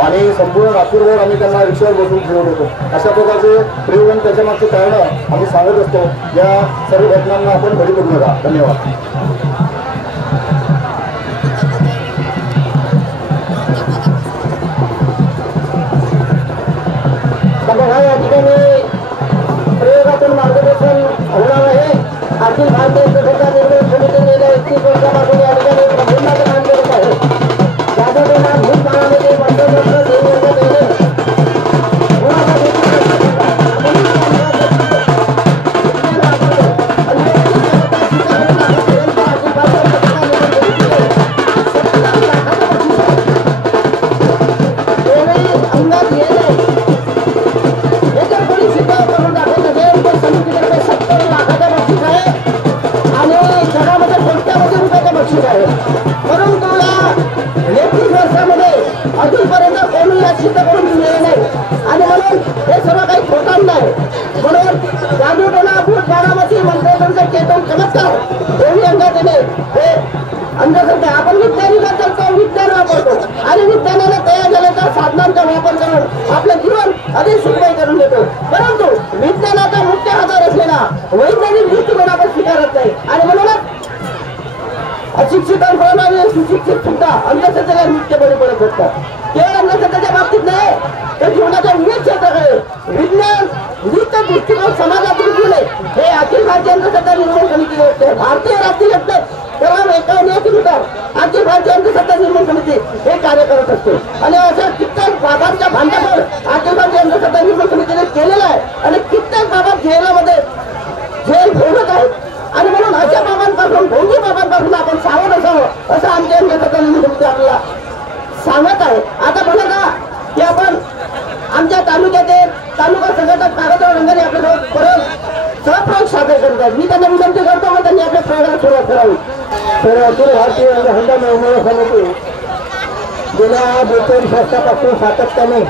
आणि संपूर्ण नागपूरवर आम्ही त्यांना रिक्षावर बसून फिरवत होतो. अशा प्रकारचे प्रयोग आणि त्याच्यामागचे कारण आम्ही सांगत असतो. या सर्व घटनांना आपण बळी पडू नका. धन्यवाद. या ठिकाणी प्रयोगातून मार्गदर्शन होणार आहे. अखिल भारतीय अंधश्रद्धा निर्मूलन समितीने गेल्या 21 वर्षापासून या ठिकाणी प्रबंधाचं काम करत आहे. जादूटोना भूतकाळामध्ये मंडळ अजूनपर्यंत कोणी या सिद्ध करून दिलेले नाही आणि म्हणून हे सर्व काही खोटांड आहे. म्हणून जादूटोना भूत बारामती मंत्रतंत्र केतन चमत्कार देवी अंगाने हे अंधश्रद्धा. आपण विज्ञानीला चालतो, विज्ञान वापरतो आणि विज्ञानाने तयार झाल्याच्या साधनांचा वापर करून आपलं जीवन अधिक सुखमय करून देतो. परंतु विज्ञानाचा मुख्य आधार असलेला वैज्ञानिक दृष्टिकोन आपण स्वीकारत नाही आणि म्हणूनच अशिक्षितांप्रमाणे सुशिक्षित सुद्धा अंधश्रद्धेला मुख्य बळी पडत असतात. केवळ अंधश्रद्धेच्या बाबतीत नाही, तर जीवनाच्या विविध क्षेत्राकडे विज्ञान विविध दृष्टिकोन समाजात रुजवले हे अखिल भारतीय अंधश्रद्धा निर्मूलन समिती असते. भारतीय राष्ट्रीय घटनेत कलम 51 नुसार अखिल भारतीय अंधश्रद्धा निर्मूलन समिती हे कार्य करत असते आणि अशा कित्येक बाबांच्या भांड्यावर अखिल भारतीय अंधश्रद्धा निर्मूलन समितीने केलेला आहे आणि कित्येक बाबा जेलमध्ये जेल भोगत आहेत. आणि म्हणून अशा बाबांपासून, भोंगी बाबांपासून आपण सावध असावं असं आमच्या अंधश्रद्धा निर्मूलन समिती आपल्याला सांगत आहे. आता बघा का की आपण आमच्या तालुक्याचे तालुका संघटक कागदराव रंगारी आपल्यासोबत परत सहप्रयोग सादर करत आहेत. मी त्यांना विनंती करतो मग त्यांनी आपल्या प्रयोगाला सुरुवात करावी. तर अखिल भारतीय अंधश्रद्धा निर्मूलन समिती गेल्या 42 वर्षापासून सातत्याने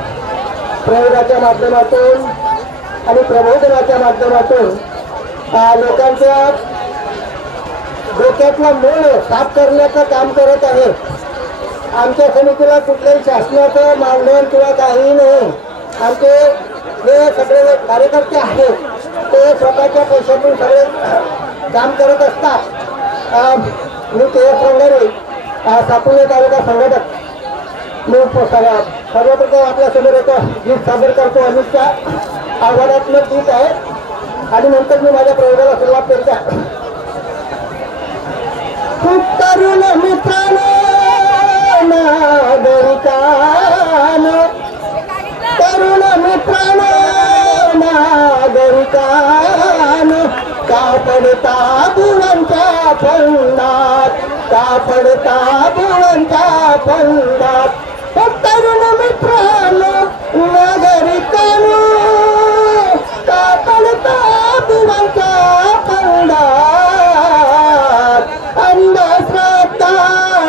प्रयोगाच्या माध्यमातून आणि प्रबोधनाच्या माध्यमातून लोकांच्या डोक्यातला मूळ साफ करण्याचं काम करत आहे. आमच्या समितीला कुठल्याही शासनाचं मानधन किंवा काहीही नाही. आमचे जे सगळे कार्यकर्ते आहेत ते स्वतःच्या पैशातून सगळे काम करत असतात. मी के.एस. रंगारी, साकोली तालुका संघटक. मी सर्वप्रथम आपल्यासमोर एक गीत सादर करतो. अमितच्या आव्हानात्मक गीत आहे आणि नंतर मी माझ्या प्रयोगाला सुरुवात करते. तरुण मित्रांनो, नागरिकांनो, तरुण मित्रांनो, नागरिकांनो, का पडता बुवांच्या फंदात, का पडता बुवांच्या फंदात. तरुण मित्रांनो, नागरिकांनो, का पडता बुवांच्या फंदात. अंधश्रद्धा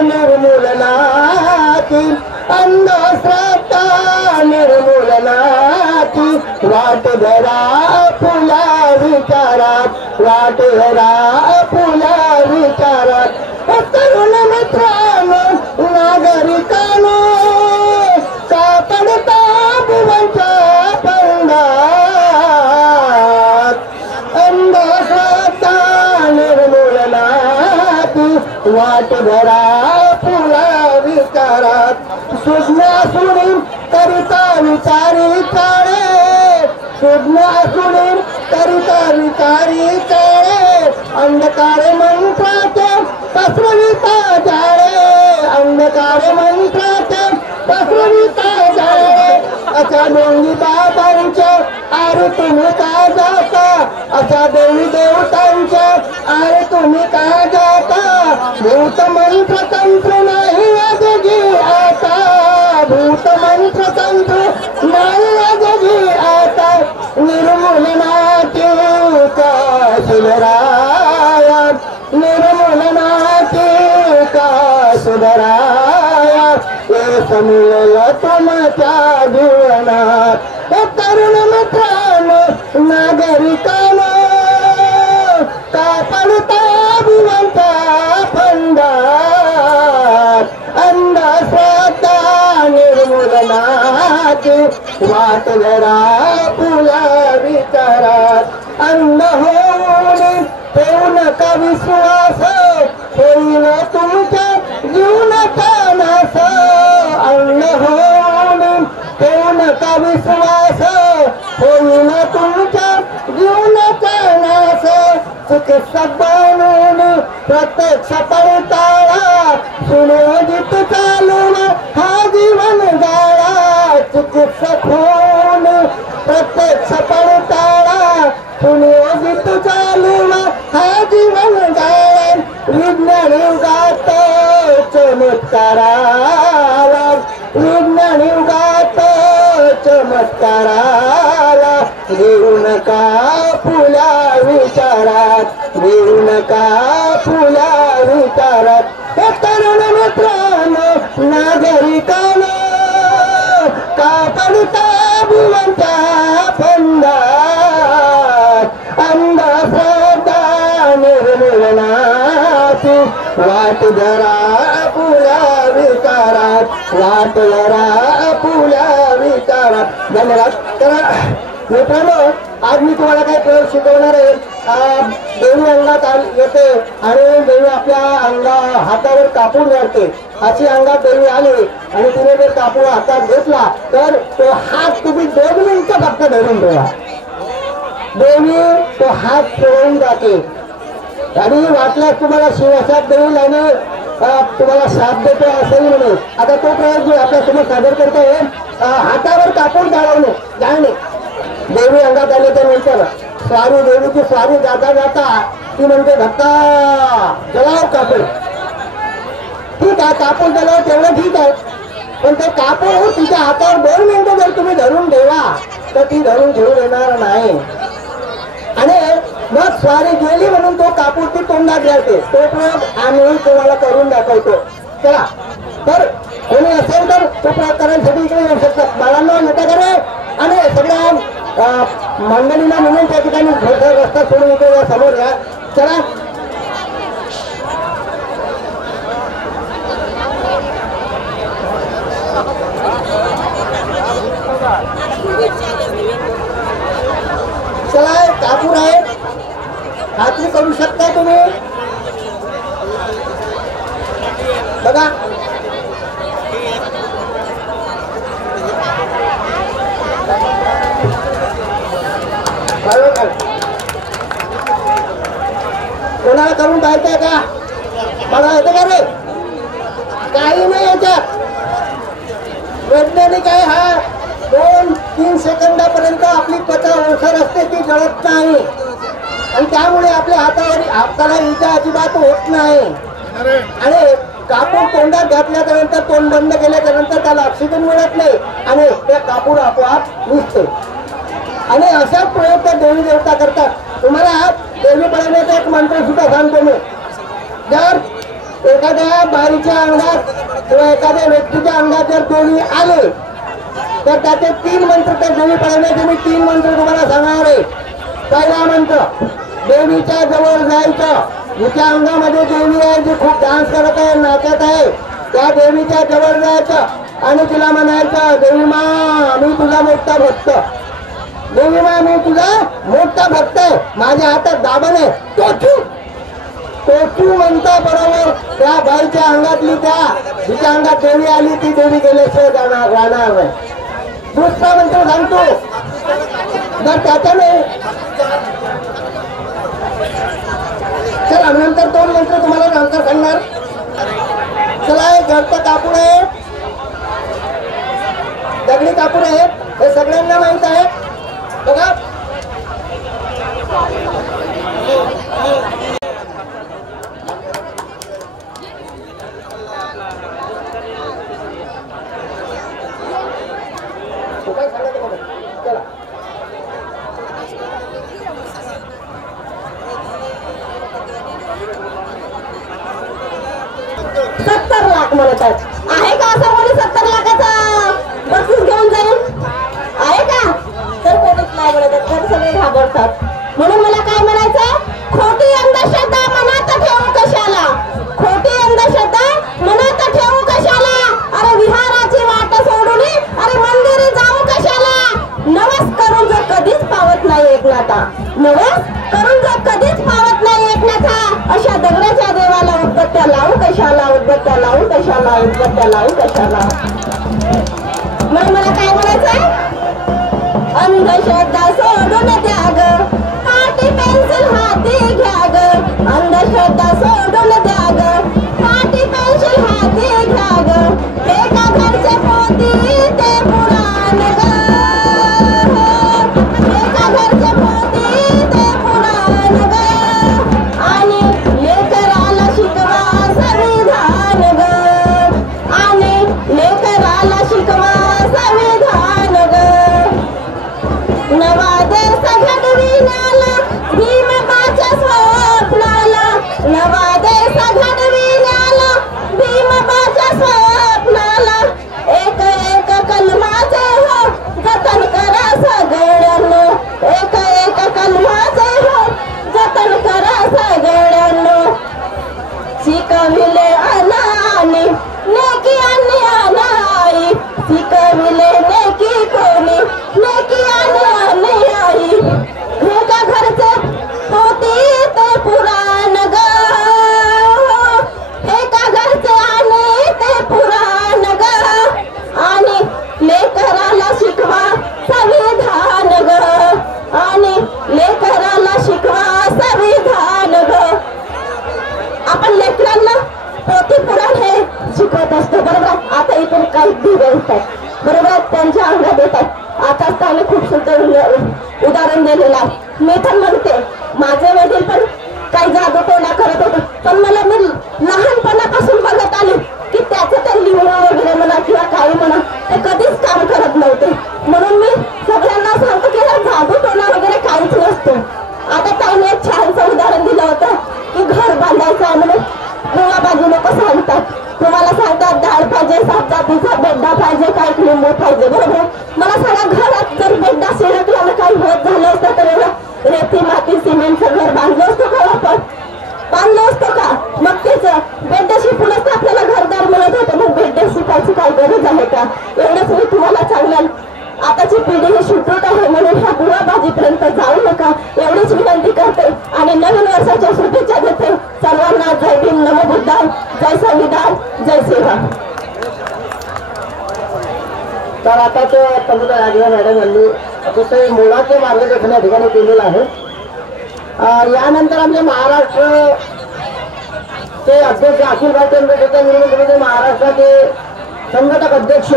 निर्मूलनाची, अंधश्रद्धा निर्मूलनाची वाट धरा फुला विचारात, वाट धरा फुला विचारात. तरुण मित्रांनो, नागरिकांनो, का पडता बुवांच्या फंदात. अंधश्रद्धा निर्मूलनाची वाट धरा फुला विचारात. सुज्ञ सुनील करिता विचारी काळे, सुज्ञ सुनील करिता विचारी काळे. अंधकार मंत्राचे पसरविता जाळे, अंधकार मंत्राचे पसरविता जाळे. अशा देवी बाबांच्या आरे तुम्ही का जाता, अशा देवी देवतांच्या आरे तुम्ही का जाता. भूत मंत्र तंत्र नाही अजगी आता, भूत मंत्र तंत्र नाही अजगी आता. निर्मूलनाची का सुधराया, निर्मूलनाची का सुधराया. हे समिळेल तुमच्या जीवनात. तरुण मित्रांनो, नागरिकांनो, का पडता बुवांच्या फंदात. अंधश्रद्धा निर्मूलनाची वाट धरा फुला विचारात. अंध होऊन ठेवू नका विश्वास, होईल तुमच्या जीवनाचा नाश. अंध होऊन ठेवू नका विश्वास, होईल तुमच्या जीवनाचा नाश. चिकित्सक बनून प्रत्यक्ष पडताळा, सुनियोजित चालून हा जीवन जाळा. चिकित्सक होऊन प्रत्यक्ष पडताळा, सुनियोजित चालून हा जीवन जाळा. विज्ञान युगात चमत्काराला, विज्ञान युगात चमत्काराला. देऊ नका फुला विचारात, देऊ नका फुला विचारात. तरुण मित्रांनो, नागरिकांनो, का पडता बुवांच्या फंदात. अंधश्रद्धा निर्मूलनाची वाट धरा फुला विचारात, वाट धरा फुला विचारात. धन्यवाद. मित्रांनो, आज मी तुम्हाला काही प्रयोग शिकवणार आहे. देवी अंगात येते आणि देवी आपल्या हातावर कापून घालते. अशी अंगात देवी आली आणि तिने जर कापून हातात घेतला तर तो हात तुम्ही 2 मिनिटं फक्त धरून ठेवा. देवी तो हात सोडून जाते आणि वाटल्यास तुम्हाला शिवशाप देईल आणि तुम्हाला शाप देतो असंही म्हणून. आता तो प्रयोग मी आपल्यासमोर सादर करतोय. हातावर कापून जाळणे. देवी अंगात आल्याच्या नंतर स्वारी, देवीची स्वारी जाता जाता ती म्हणते धक्का जलाव कापूर. ठीक आहे, कापूर जलाव तेवढं ठीक आहे, पण ते कापूर तिच्या हातावर 2 मिनिटं जर तुम्ही धरून ठेवा तर ती धरून घेऊन येणार नाही. आणि मग स्वारी गेली म्हणून तो कापूर ती तोंडात घालते. तो प्रयोग आम्ही तुम्हाला करून दाखवतो. चला, तर कोणी असेल तर तो प्रयोग करण्यासाठी इकडे येऊ शकतात. बाळांना येता करे आणि सगळ्या मंडळीला म्हणून त्या ठिकाणी रस्ता सोडून इकडे समोर या. चला, चला कापूर आहे, खात्री करू शकता तुम्ही. बघा, कोणाला करून पाहिजे का? मला येतं का रे? काही नाही याच्यात. वैज्ञानिक आहे हा. 2-3 सेकंदापर्यंत आपली त्वचा ओसर असते, ती जळत नाही आणि त्यामुळे आपल्या हाताला इजा अजिबात होत नाही. आणि कापूर तोंडात घातल्याच्या नंतर, तोंड बंद केल्याच्या नंतर त्याला ऑक्सिजन मिळत नाही आणि ते कापूर आपोआप निघते. आणि असा प्रयोग त्या देवी देवता करतात. तुम्हाला देवी पळवण्याचा एक मंत्र सुद्धा सांगतो मी. जर एखाद्या बाईच्या अंगात किंवा एखाद्या व्यक्तीच्या अंगात जर देवी आले तर त्याचे 3 मंत्र, त्या देवी पळवण्याचे मी 3 मंत्र तुम्हाला सांगणार आहे. पहिला मंत्र, देवीच्या जवळ जायचं. जिच्या अंगामध्ये देवी आहे, जी खूप डान्स करत आहे, नाचत आहे, त्या देवीच्या जवळ जायचं आणि तिला म्हणायचं, देवी मा मी तुझा मोठा भक्त, देवी मा मी तुझा मोठा भक्त आहे, माझ्या हातात दाबण आहे, तोचू म्हणता बरोबर त्या बाईच्या अंगातली, त्या जिच्या अंगात देवी आली ती देवी गेल्याशिवाय राहणार नाही. दुसरा मंत्र सांगतो, जर त्याच्याने चला नंतर 2 मंत्र तुम्हाला नंतर सांगणार. चला, हे घरचं कापूर आहे, दगडी कापूर आहे, हे सगळ्यांना माहित आहे. बघा, चला, 70 लाख म्हणतात. आहे का असं कोणी 70 लाखाचा बक्षीस घेऊन जाईल? आहे का? तर कोणीच नाही म्हणतात, तर सगळे घाबरतात. म्हणून मला काय म्हणायचं, खोटी अंधश्रद्धा मनात ठेवू कशाला, खोटी अंधश्रद्धा मनात ठेवू कशाला, अरे विहाराची वाट सोडून अरे मंदिरी जाऊ कशाला. नवस करून जर कधीच पावत नाही एकनाथा, नवस करून जर कधीच पावत नाही एकनाथा, अशा दगडाच्या देवाला उदबत्त्या लावू कशाला, उदबत्त्या लावू कशाला, उदबत्त्या लावू कशाला. म्हणून मला काय म्हणायचंय, अंधश्रद्धा सोडून द्या ग, काठी पेन्सिल हाती घ्या ग, अंधश्रद्धा सोडून द्या ग, काठी पेन्सिल हाती घ्या ग, एका घरचे पोती ते पुराण ग, एका घरचे पोती ते पुराण ग, आणि लेकराला शिकवा संविधान ग, आणि लेकराला शिकवा संविधान ग. नवा देश घडविण्याला भीमबाच्या स्वप्नाला, नवा देश घडविण्याला भीमबाच्या स्वप्नाला, एक एक कलमाचे हो जतन करा सगळ्यांनो, एक एक कलमाचे हो जतन करा सगळ्यांनो. शिकविले अनानी नेकी आणि अनाई, शिकविले नेकी कोणी नेकी आणि अनाई, एका घरचे पोती ते पुराण ग, एका घरचे आणि ते पुराण ग, आणि लेकराला शिकवा संविधान ग, आणि लेकराला शिकवा संविधान ग. आपण लेकरांना पोथी पुराण हे शिकवत असतो बरोबर. आता इकडे काही दिवे असतात बरोबर, त्यांच्या अंगात येतात. आताच त्याने खूप सुंदर उदाहरण दिलेलं आहे. मी तर म्हणते माझे वडील पण काही जादू टोना करत होते, पण मला मी लहानपणापासून बघत आले की त्याचं ते लिंगणं वगैरे म्हणा किंवा काही म्हणा ते कधीच काम करत नव्हते. म्हणून मी सगळ्यांना सांगतो की जादू टोना वगैरे काहीच नसतो. आता ताईने महत्वाचं आहे म्हणून बुवा बाजू लोक सांगतात. तुम्हाला सांगतात डाळ पाहिजे, सातजातीचा बेड्डा पाहिजे, काही लिंबू पाहिजे, बरोबर. मला सांगा घरात जर बेड्डा शिरकल्यानं काही होत झालं असतं तर एवढं रेती माती सिमेंटचं घर बांधलं असतं का आपण? बांधलं असतं का? मग तेच बेड्डा शिकूनच आपल्याला घरदार मिळत होतं. मग बेड्डा शिकायची काय गरज आहे का? एवढंच मी तुम्हाला चांगलं आताची पिढी ही सुटत आहे म्हणून ह्या बुवाबाजीपर्यंत जाऊ नका एवढीच विनंती करते आणि नवीन वर्षाच्या शुभेच्छा देते सर्वांना. जय भीम, नमो बुद्धाय, जय संविधान, जय सेवा. तर आता ते पंतप्रधान राजीव मॅडम यांनी अतिशय मोलाचे मार्गदर्शन या ठिकाणी केलेलं आहे. यानंतर आमचे महाराष्ट्र ते अध्यक्ष अखिल भारतीय अंधश्रद्धा निर्मूलन समिती महाराष्ट्राचे संघटक अध्यक्ष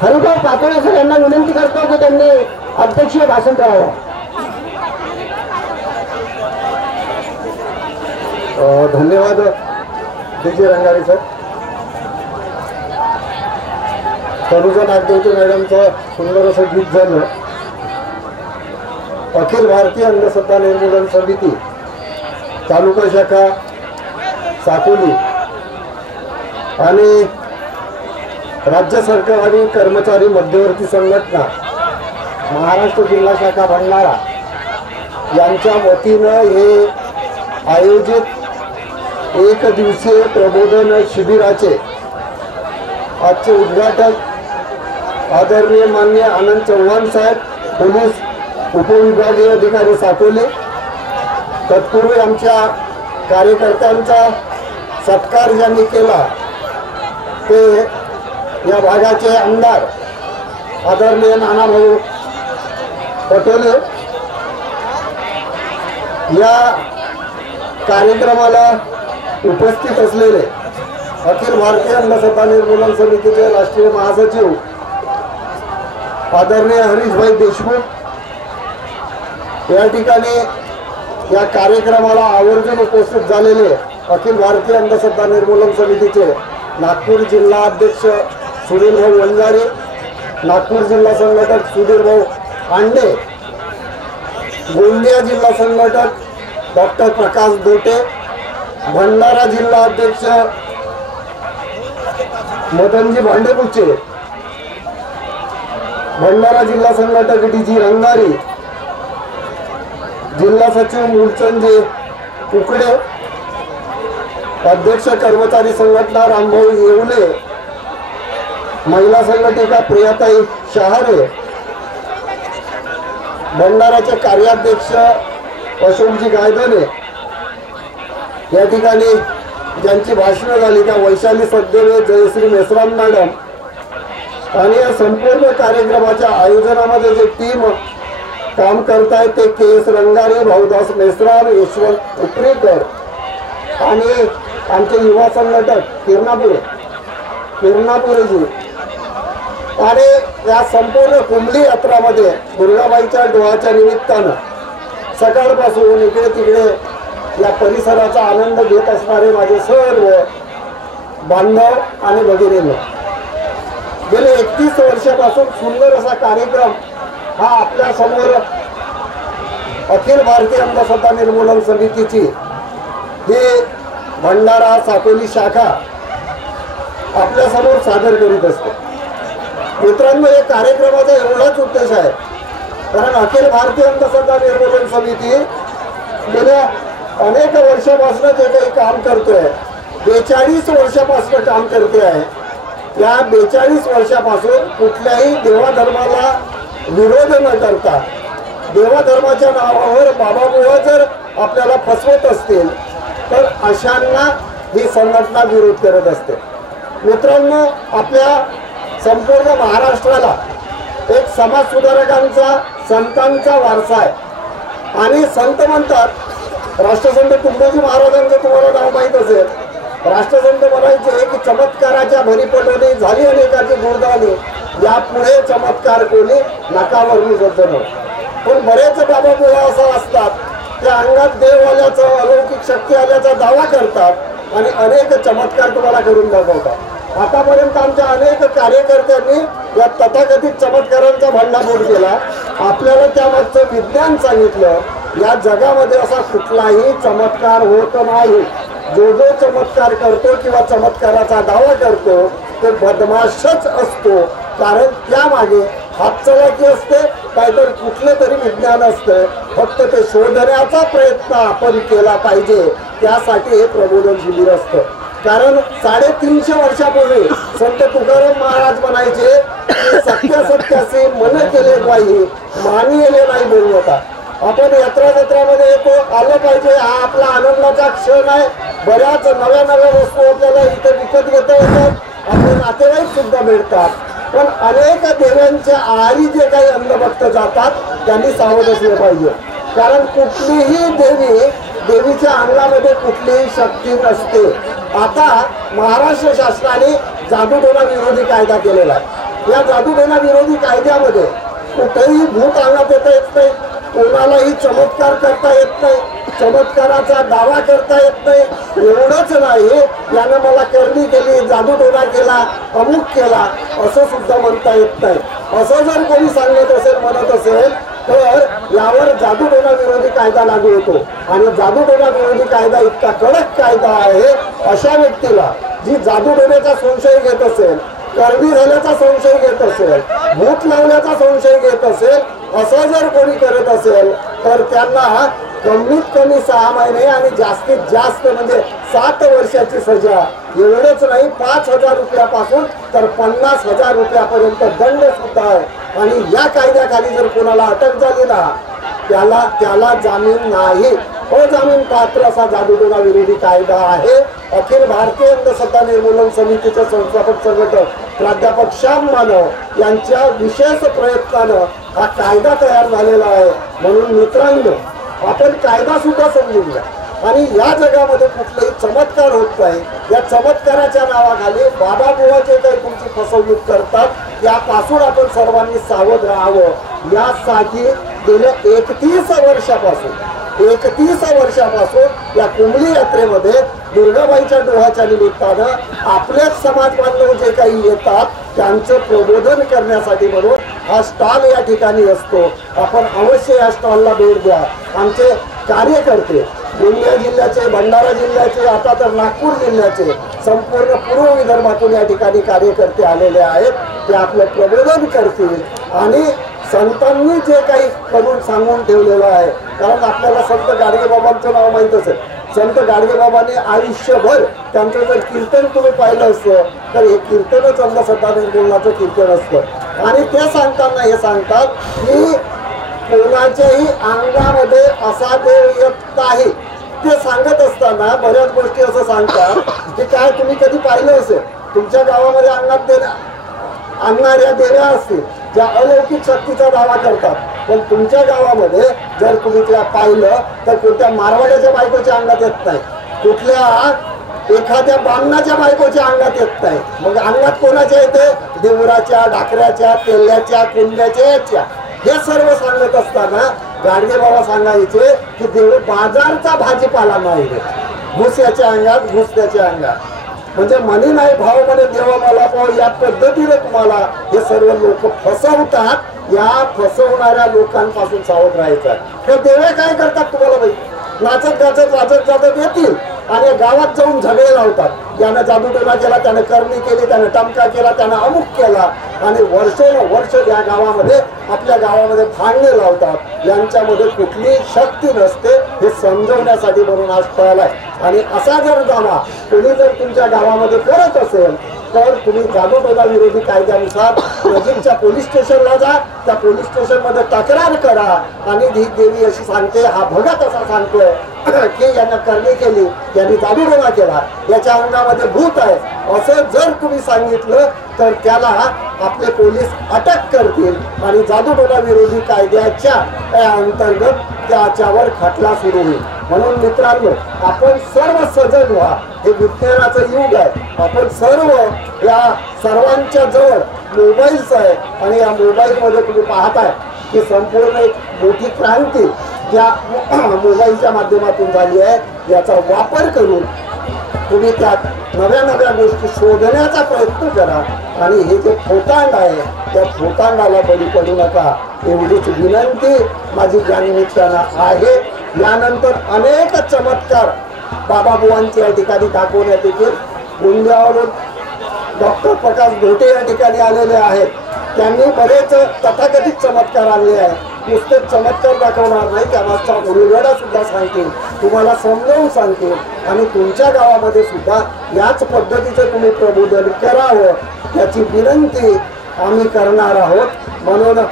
हरिभाऊ पातोळे सर यांना विनंती करतो की त्यांनी अध्यक्षीय भाषण करावं. धन्यवाद डीजी रंगारी सर. तनुजा नागदेवते मॅडमचं सुंदर असं गीत झालं. अखिल भारतीय अंधश्रद्धा निर्मूलन समिती तालुका शाखा साकोली आणि राज्य सरकारी कर्मचारी मध्यवर्ती संघटना महाराष्ट्र जिल्हा शाखा भंडारा यांच्या वतीनं हे आयोजित एक दिवसीय प्रबोधन शिबिराचे आजचे उद्घाटक आदरणीय माननीय आनंद चव्हाण साहेब, पोलीस उपविभागीय अधिकारी साकोली. तत्पूर्वी आमच्या कार्यकर्त्यांचा सत्कार ज्यांनी केला ते या भागाचे आमदार आदरणीय नानाभाऊ पटोले. या कार्यक्रमाला उपस्थित असलेले अखिल भारतीय अंधश्रद्धा निर्मूलन समितीचे राष्ट्रीय महासचिव आदरणीय हरीशभाई देशमुख, या ठिकाणी या कार्यक्रमाला आवर्जून उपस्थित झालेले अखिल भारतीय अंधश्रद्धा निर्मूलन समितीचे नागपूर जिल्हा अध्यक्ष सुनील भाऊ वंजारी, नागपूर जिल्हा संघटक सुधीर भाऊ आंडे, गोंदिया जिल्हा संघटक डॉक्टर प्रकाश दोटे, भंडारा जिल्हा अध्यक्ष मदनजी भांडेपुचे, भंडारा जिल्हा संघटक डीजी रंगारी, जिल्हा सचिव मूलचंदजी उकडे, अध्यक्ष कर्मचारी संघटना रामभाऊ येवले, महिला संघटिका प्रियाताई शहारे, भंडाराचे कार्याध्यक्ष अशोकजी गायधने, या ठिकाणी ज्यांची भाषणं झाली त्या वैशाली सदेवे, जयश्री मेश्राम मॅडम आणि या संपूर्ण कार्यक्रमाच्या आयोजनामध्ये जे टीम काम करतायत ते KS रंगारी, भाऊदास मेश्राम, यशवंत उपरेकर आणि आमचे युवा संघटक किरणापुरेजी. आणि या संपूर्ण कुंभली यात्रामध्ये दुर्गाबाईच्या डोहाच्या निमित्तानं सकाळपासून इकडे तिकडे या परिसराचा आनंद घेत असणारे माझे सर्व बांधव आणि भगिनींनो, गेले 31 वर्षापासून सुंदर असा कार्यक्रम हा आपल्या समोर अखिल भारतीय अंधश्रद्धा निर्मूलन समितीची ही भंडारा साकोली शाखा आपल्या समोर सादर करीत असते. मित्रांनो, या कार्यक्रमाचा एवढाच उद्देश आहे कारण अखिल भारतीय अंधश्रद्धा निर्मूलन समिती गेल्या अनेक वर्षापासून जे काही काम करतोय, 42 वर्षापासून काम करते आहे. या 42 वर्षापासून कुठल्याही देवाधर्माला विरोध न करता देवाधर्माच्या नावावर बाबाबुवा जर आपल्याला फसवत असतील तर अशांना ही संघटना विरोध करत असते. मित्रांनो, आपल्या संपूर्ण महाराष्ट्राला एक समाज सुधारकांचा, संतांचा वारसा आहे आणि संत म्हणतात, राष्ट्रसंत तुकडोजी महाराजांचं तुम्हाला नाव माहीत असेल. राष्ट्रसंत म्हणायचे की चमत्काराच्या भरीपटोनी झाली अनेकाची दुर्दानी, यापुढे चमत्कार कोणी नाकावरणी जतन. पण बरेच बाबाबुवा असं असतात त्या अंगात देव आल्याचं, अलौकिक शक्ती आल्याचा दावा करतात आणि अनेक चमत्कार तुम्हाला करून दाखवतात. आतापर्यंत आमच्या अनेक कार्यकर्त्यांनी या तथाकथित चमत्कारांचा भंडाफोड केला, आपल्याला त्यामागचं विज्ञान सांगितलं. या जगामध्ये असा कुठलाही चमत्कार होत नाही. जो जो चमत्कार करतो किंवा चमत्काराचा दावा करतो तो बदमाशच असतो. कारण त्यामागे हातचलाकी असते, काहीतरी कुठलं तरी विज्ञान असतं. फक्त ते शोधण्याचा प्रयत्न आपण केला पाहिजे. त्यासाठी हे प्रबोधन शिबिर असतं. कारण 350 वर्षापूर्वी संत तुकाराम महाराज म्हणायचे सत्य सत्याचे मन केले ग्वाही मानी येले नाही बोलवता. आपण यात्रा जत्रामध्ये येतो, आलं पाहिजे, हा आपला आनंदाचा क्षण आहे. बऱ्याच नव्या नव्या वस्तू आपल्याला इथे विकत घेता येतात, आपले नातेवाईक सुद्धा मिळतात. पण अनेक देवांच्या आहारी जे काही अंधभक्त जातात त्यांनी सावध असले पाहिजे. कारण कुठलीही देवीच्या अंगामध्ये कुठलीही शक्ती नसते. आता महाराष्ट्र शासनाने जादूटोणा विरोधी कायदा केलेला आहे. या जादूटोणा विरोधी कायद्यामध्ये कुठेही भूत अंगात येता येत नाही, कोणालाही चमत्कार करता येत नाही, चमत्काराचा दावा करता येत नाही. एवढंच नाही, यानं मला करणी केली, जादूटोणा केला, अमुक केला असं सुद्धा म्हणता येत नाही. असं जर कोणी सांगत असेल, म्हणत असेल तर यावर जादूटोणा विरोधी कायदा लागू होतो. आणि जादूटोणा विरोधी कायदा इतका कडक कायदा आहे, अशा व्यक्तीला जी जादूटोण्याचा संशय घेत असेल, करणी झाल्याचा संशय घेत असेल, भूत लावण्याचा संशय घेत असेल, असं जर कोणी करत असेल तर त्यांना कमीत कमी 6 महिने आणि जास्तीत जास्त म्हणजे 7 वर्षाची सजा. एवढंच नाही, 5,000 रुपयापासून तर 50,000 रुपयापर्यंत दंड सुद्धा आहे. आणि या कायद्याखाली जर कोणाला अटक झाली ना त्याला जामीन नाही. अजामीन पात्र असा जादूटोणा विरोधी कायदा आहे. अखिल भारतीय अंधश्रद्धा निर्मूलन समितीचे संस्थापक संघटक प्राध्यापक श्याम मानव यांच्या विशेष प्रयत्नानं हा कायदा तयार झालेला आहे. म्हणून मित्रांनो, आपण कायदा सुद्धा समजून घ्या. आणि या जगामध्ये कुठलेही चमत्कार होत नाही. या चमत्काराच्या नावाखाली बाबा बुवा जे काही तुमची फसवणूक करतात त्यापासून आपण सर्वांनी सावध राहावं. यासाठी गेल्या 31 वर्षापासून या कुंभली यात्रेमध्ये दुर्गाबाईच्या डोहाच्या निमित्तानं आपलेच समाज बांधव जे काही येतात त्यांचं प्रबोधन करण्यासाठी म्हणून हा स्टॉल या ठिकाणी असतो. आपण अवश्य या स्टॉलला भेट द्या. आमचे कार्यकर्ते गोंदिया जिल्ह्याचे, भंडारा जिल्ह्याचे, आता तर नागपूर जिल्ह्याचे, संपूर्ण पूर्व विदर्भातून या ठिकाणी कार्यकर्ते आलेले आहेत. ते आपलं प्रबोधन करतील. आणि संतांनी जे काही करून सांगून ठेवलेलं आहे, कारण आपल्याला संत गाडगेबाबांचं नाव माहीत असेल. संत गाडगेबाबांनी आयुष्यभर त्यांचं जर कीर्तन तुम्ही पाहिलं असतं तर हे कीर्तनच अंधश्रद्धा निर्मूलनाचं कीर्तन असतं. आणि ते सांगताना हे सांगतात की कोणाच्याही अंगामध्ये असा देव येत नाही. ते सांगत असताना बऱ्याच गोष्टी असं सांगतात की काय तुम्ही कधी पाहिलं असेल, तुमच्या गावामध्ये अंगात आणणाऱ्या देव्या असतील ज्या अलौकिक शक्तीचा दावा करतात, पण तुमच्या गावामध्ये जर तुम्ही त्या पाहिलं तर कोणत्या मारवाड्याच्या बायकोच्या अंगात येत नाही, कुठल्या एखाद्या बामणाच्या बायकोच्या अंगात येत नाही. मग अंगात कोणाच्या येते? देवराच्या, डाकऱ्याच्या, तेल्याच्या, कुंड्याच्या, याच्या. हे सर्व सांगत असताना गाडगे बाबा सांगायचे की देव बाजारचा भाजीपाला नाही, भुस्याच्या अंगात, भुसत्याच्या अंगात. म्हणजे म्हणे नाही भाव म्हणे देवा मला पाव, या पद्धतीने तुम्हाला हे सर्व लोक फसवतात. या फसवणाऱ्या लोकांपासून सावध राहायचं आहे. तर देवे काय करतात तुम्हाला माहिती? नाचत गाचत वाचत जातात येतील आणि गावात जाऊन झगडे लावतात. यानं जादूटोणा केला, त्यानं करणी केली, त्यानं टमका केला, त्यानं अमुक केला आणि वर्षोनवर्ष या गावामध्ये आपल्या गावामध्ये भांडणे लावतात. यांच्यामध्ये कुठली शक्ती नसते हे समजवण्यासाठी म्हणून आज स्थळ आहे. आणि असा जर दावा कोणी जर तुमच्या गावामध्ये करत असेल तर तुम्ही जादूटोणा विरोधी कायद्यानुसार नजीकच्या पोलीस स्टेशनला जा. त्या पोलीस स्टेशनमध्ये तक्रार करा. आणि ही देवी अशी सांगते, हा भगत असा सांगतोय की यानं करणी केली, यांनी जादूटोणा केला, याच्या अंगामध्ये भूत आहे, असं जर तुम्ही सांगितलं तर त्याला आपले पोलीस अटक करतील आणि जादूटोणा विरोधी कायद्याच्या अंतर्गत त्याच्यावर खटला सुरू होईल. म्हणून मित्रांनो, आपण सर्व सजग व्हा. हे विज्ञानाचं युग आहे. आपण सर्व या सर्वांच्या जवळ मोबाईल्स आहे आणि या मोबाईलमध्ये तुम्ही पाहताय की संपूर्ण एक मोठी क्रांती या मोबाईलच्या माध्यमातून झाली आहे. याचा वापर करून तुम्ही त्यात नव्या नव्या गोष्टी शोधण्याचा प्रयत्न करा आणि हे जे फोतांड आहे त्या फोतांडाला बळी पडू नका एवढीच विनंती माझी या निमित्तानं आहे. यानंतर अनेक चमत्कार बाबाबुवांचे या ठिकाणी दाखवण्यात येतील. गोंदियावरून डॉक्टर प्रकाश घोटे या ठिकाणी आलेले आहेत. त्यांनी बरेच तथाकथित चमत्कार आणले आहेत. नुसतेच चमत्कार दाखवणार नाही, त्यामागचा उलगडा सुद्धा सांगतील, तुम्हाला समजावून सांगतील आणि तुमच्या गावामध्ये सुद्धा याच पद्धतीचं तुम्ही प्रबोधन करावं याची विनंती आम्ही करणार आहोत. म्हणून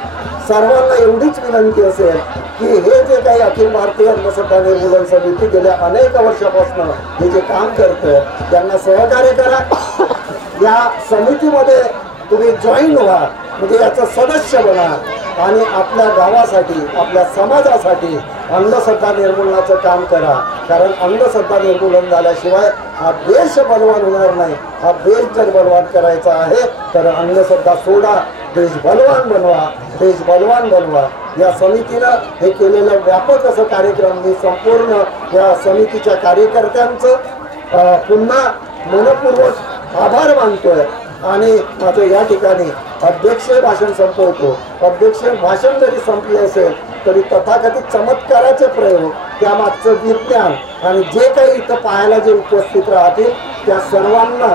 सर्वांना एवढीच विनंती असेल की हे जे काही अखिल भारतीय अंधश्रद्धा निर्मूलन समिती गेल्या अनेक वर्षापासून हे जे काम करतं त्यांना सहकार्य करा. या समितीमध्ये तुम्ही जॉईन व्हा, म्हणजे याचं सदस्य बना आणि आपल्या गावासाठी आपल्या समाजासाठी अंधश्रद्धा निर्मूलनाचं काम करा. कारण अंधश्रद्धा निर्मूलन झाल्याशिवाय हा देश बलवान होणार नाही. हा देश जर बलवान करायचा आहे तर अंधश्रद्धा सोडा, देश बलवान बनवा, देश बलवान बनवा. या समितीनं हे केलेलं व्यापक असं कार्यक्रम मी संपूर्ण या समितीच्या कार्यकर्त्यांचं पुन्हा मनपूर्वक आभार मानतोय आणि माझं या ठिकाणी अध्यक्ष भाषण संपवतो. अध्यक्ष भाषण जरी संपले असेल तरी तथाकथित चमत्काराचे प्रयोग, त्यामागचं विज्ञान आणि जे काही इथं पाहायला जे उपस्थित राहतील त्या सर्वांना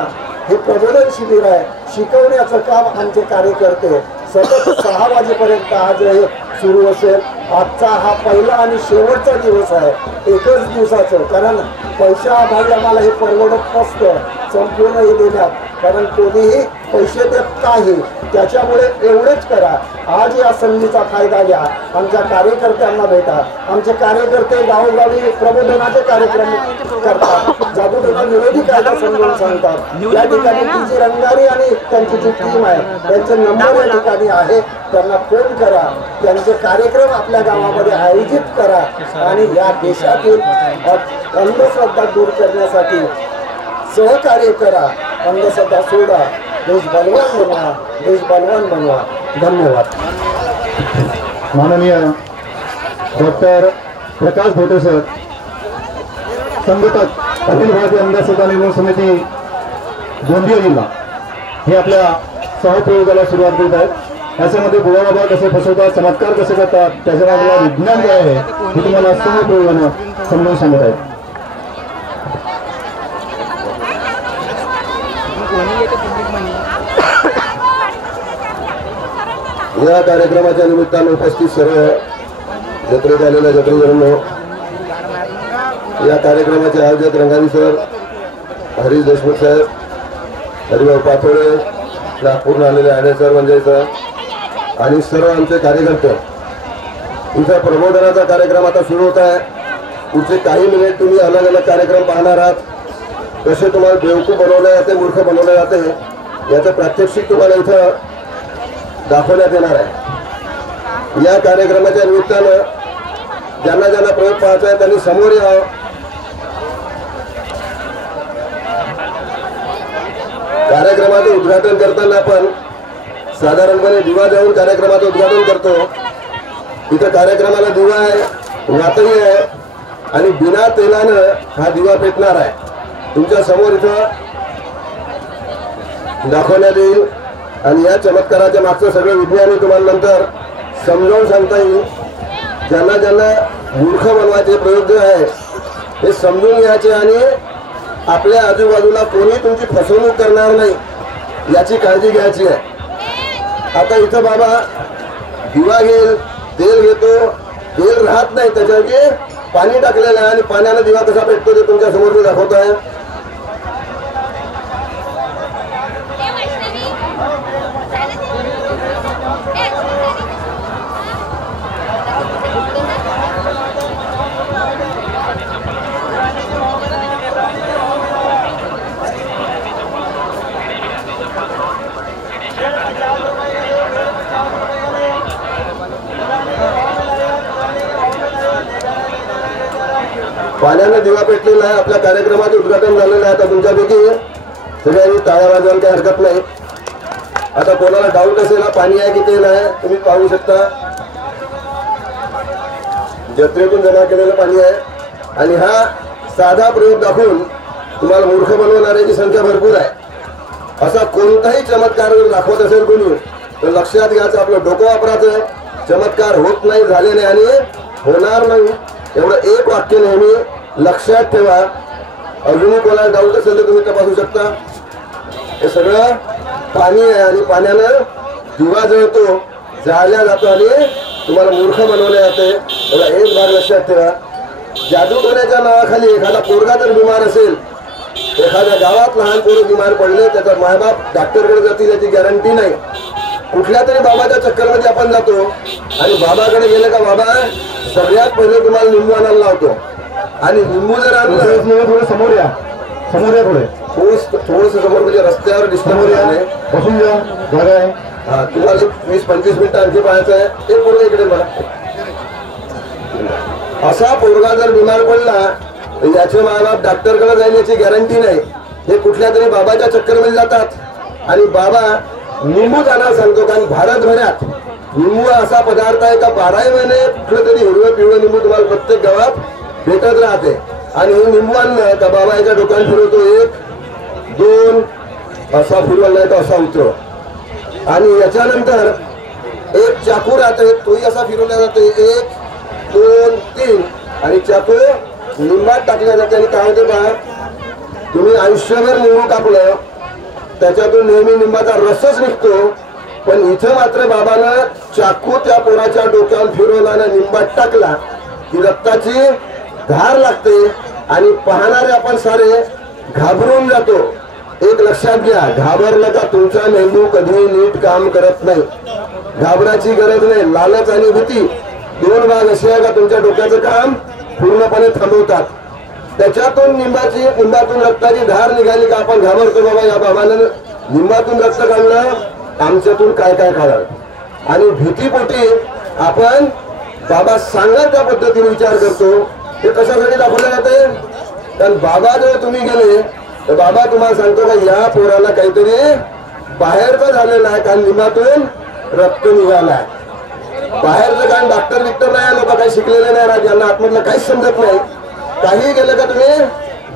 हे प्रबोधन शिबिर आहे, शिकवण्याचं काम आमचे कार्यकर्ते सतत 6 वाजेपर्यंत आज हे सुरू असेल. आजचा हा पहिला आणि शेवटचा दिवस आहे, एकच दिवसाचं. कारण पैशाअभावी आम्हाला हे परवडत नसतं संपूर्ण हे देण्यात, कारण कोणीही पैसे देत नाही. त्याच्यामुळे एवढेच करा, आज या संधीचा फायदा घ्या, आमच्या कार्यकर्त्यांना भेटा. आमचे कार्यकर्ते गावोगावी प्रबोधनाचे कार्यक्रम करतात, जादूटोणा विरोधी कायदा समजून सांगतात. या ठिकाणी टी.जी. रंगारी आणि त्यांची जी टीम आहे त्यांचे नंबर या ठिकाणी आहे, त्यांना फोन करा, त्यांचे कार्यक्रम आपल्या गावामध्ये आयोजित करा आणि या देशातील अंधश्रद्धा दूर करण्यासाठी सहकार्य करा. अंधश्रद्धा सोडा, देश बलवान बनवा, देश बलवान बनवा. धन्यवाद. माननीय डॉक्टर प्रकाश घोटे सर, संघटक अखिल भारतीय अंधश्रद्धा निर्मूलन समिती गोंदिया जिल्हा, हे आपल्या सहप्रयोगाला सुरुवात करीत आहेत. याच्यामध्ये बुवा कसे फसवतात, चमत्कार कसे करतात, त्याच्या मागला विज्ञान काय आहे हे तुम्हाला सहप्रयोगानं समजावून सांगत आहेत. या कार्यक्रमाच्या निमित्तानं उपस्थित सर्व जत्रेत आलेल्या जत्रेजनांनो, या कार्यक्रमाचे आयोजक रंगारी सर, हरीश देशमुख साहेब, हरिभाऊ पाथोडे, नागपूरला आलेले आणे सर, मंजय सर आणि सर्व आमचे कार्यकर्ते, तुमचा प्रबोधनाचा कार्यक्रम आता सुरू होत आहे. पुढचे काही मिनिट तुम्ही अलग अलग कार्यक्रम पाहणार आहात. कसे तुम्हाला बेवकूफ बनवले जाते, मूर्ख बनवले जाते याचं प्रात्यक्षिक तुम्हाला इथं दाखवण्यात येणार आहे. या कार्यक्रमाच्या निमित्तानं ज्यांना ज्यांना प्रयोग पाहायचा आहे त्यांनी समोर यावं. कार्यक्रमाचं उद्घाटन करताना आपण साधारणपणे दिवा जाऊन कार्यक्रमाचं उद्घाटन करतो. इथं कार्यक्रमाला दिवा आहे, वातही आहे आणि बिना तेलानं हा दिवा पेटणार आहे. तुमच्या समोर इथं दाखवण्यात येईल आणि या चमत्काराच्या मागचं सगळं विज्ञान तुम्हाला नंतर समजावून सांगता येईल. ज्यांना ज्यांना मूर्ख बनवायचे प्रयोग जे आहे हे समजून घ्यायचे आणि आपल्या आजूबाजूला कोणी तुमची फसवणूक करणार नाही याची काळजी घ्यायची आहे. आता इथं बाबा दिवा घेईल, तेल घेतो, तेल राहत नाही, त्याच्यावरती पाणी टाकलेलं आहे आणि पाण्यानं दिवा कसा पेटतो ते तुमच्या समोर मी दाखवतो आहे. पाण्यानं दिवा पेटलेला आहे. आपल्या कार्यक्रमाचं उद्घाटन झालेलं आहे. आता तुमच्यापैकी सगळ्यांनी टाळ्या वाजवायला काही हरकत नाही. आता कोणाला डाऊट असेल पाणी आहे की तेल आहे तुम्ही पाहू शकता. जत्रेतून जमा केलेलं पाणी आहे आणि हा साधा प्रयोग दाखवून तुम्हाला मूर्ख बनवणाऱ्याची संख्या भरपूर आहे. असा कोणताही चमत्कार जर दाखवत असेल कोणी तर लक्षात घ्यायचं, आपलं डोकं वापरायचं. चमत्कार होत नाही, झाले नाही आणि होणार नाही, एवढं एक वाक्य नेहमी लक्षात ठेवा. अजूनही कोणाला डाऊट असेल तर तुम्ही तपासू शकता. हे सगळं पाणी आहे आणि पाण्यानं दिवा जळतो, जाळल्या जातो आणि तुम्हाला मूर्ख बनवले जाते. एवढा एक भाग लक्षात ठेवा. जादूटोण्याच्या नावाखाली एखादा पोरगा जर बिमार असेल, एखाद्या गावात लहान पोरं बिमार पडले, त्याचा मायबाप डॉक्टरकडे जातील याची गॅरंटी नाही. कुठल्या तरी बाबाच्या चक्करमध्ये आपण जातो आणि बाबाकडे गेले का बाबा सगळ्यात पहिले तुम्हाला निंबू आणायला लावतो आणि निंबू जर आणलं थोडं समोर या, समोर या, थोडस समोर म्हणजे रस्त्यावर डिस्टर्ब आहे, बसून घ्या, जागा आहे. हा, तुम्हाला 20-25 मिनिटं आणखी पाहायचं आहे. ते पोरगा इकडे मला असा पोरगा जर बिमार पडला तर याचे मायबाप डॉक्टरकडे जाईल याची गॅरंटी नाही. हे कुठल्या तरी बाबाच्या चक्करमध्ये जातात आणि बाबा निंबू आणायला सांगतो. कारण भारतभरात निंबू असा पदार्थ आहे का 12 महिने कुठलं तरी हिरवं पिवळं निंबू तुम्हाला प्रत्येक गावात भेटत राहते. आणि हे निंबू आणलं का बाबा याच्या डोक्यात फिरवतो, 1-2 असा फिरवला नाही तर असा उतरव. आणि याच्यानंतर एक चाकू राहते, तोही असा फिरवला जातो, 1-2-3 आणि चाकू निंबात टाकल्या जाते. आणि काय होते बा, तुम्ही आयुष्यभर निंबू कापलं त्याच्यातून नेहमी निंबाचा रसच निघतो, पण इथं मात्र बाबानं चाकू त्या पोराच्या डोक्यावर फिरवला आणि निंबात टाकला की रक्ताची धार लागते आणि पाहणारे आपण सारे घाबरून जातो. एक लक्षात घ्या, घाबरलं का तुमचा मेंदू कधी नीट काम करत नाही. घाबराची गरज नाही. लालच आणि भीती 2 भाग असे आहे का तुमच्या डोक्याचं काम पूर्णपणे थांबवतात. त्याच्यातून निंबातून रक्ताची धार निघाली का आपण घाबरतो, बाबा या बाबानं निंबातून रक्त काढलं, आमच्यातून काय काय काढलं. आणि भीतीपोटी आपण बाबा सांगा त्या पद्धतीने विचार करतो. हे कशासाठी दाखवले जाते, कारण बाबा जर तुम्ही गेले तर बाबा तुम्हाला सांगतो का या पोराला काहीतरी बाहेरचं झालेलं आहे, कारण निंबातून रक्त निघालाय. बाहेरचं कारण डॉक्टर नाही, लोक काही शिकलेले नाही, ज्यांना आतमधलं काहीच समजत नाही. काही गेलं का तुम्ही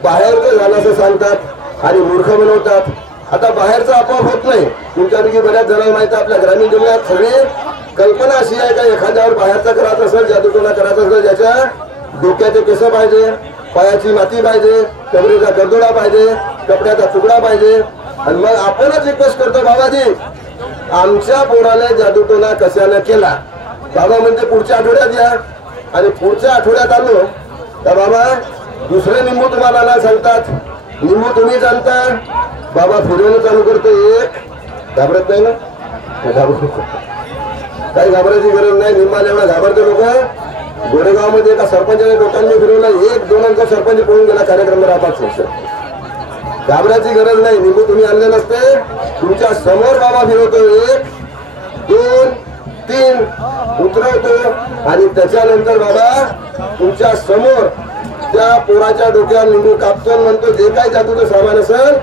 बाहेरचं झालं असं सांगतात आणि मूर्ख बनवतात. आता बाहेरचं आपोआप होत नाही. तुमच्यापैकी बऱ्याच जणांना माहिती आहे आपल्या ग्रामीण जिल्ह्यात सगळी कल्पना अशी आहे का एखाद्यावर बाहेरचा करायचा असेल, जादूटोणा करायचा असेल, ज्याच्या डोक्याचे केस पाहिजे, पायाची माती पाहिजे, कमरेचा गर्दोडा पाहिजे, कपड्याचा तुकडा पाहिजे. आणि मग आपणच रिक्वेस्ट करतो, बाबाजी आमच्या पोराला जादूटोणा कशाने केला. बाबा म्हणते पुढच्या आठवड्यात या. आणि पुढच्या आठवड्यात आलो तर बाबा दुसरे निंबू तुम्हाला आणायला सांगतात. निंबू तुम्ही जाणता, बाबा फिरवणं चालू करतो. एक घाबरत नाही ना, काही घाबरायची गरज नाही. निंबाला एवढा घाबरते लोक. गोरेगावमध्ये एका सरपंचाने डोक्यांनी फिरवला, 1-2 सरपंच पळून गेला कार्यक्रम 5 वर्ष. घाबरायची गरज नाही. निंबू तुम्ही आणले नसते, तुमच्या समोर बाबा फिरवतो, 1-2-3 उतरवतो आणि त्याच्यानंतर बाबा तुमच्या समोर त्या पोराच्या डोक्यावर निंबू कापतो. म्हणतो जे काय जादूचं सामान असेल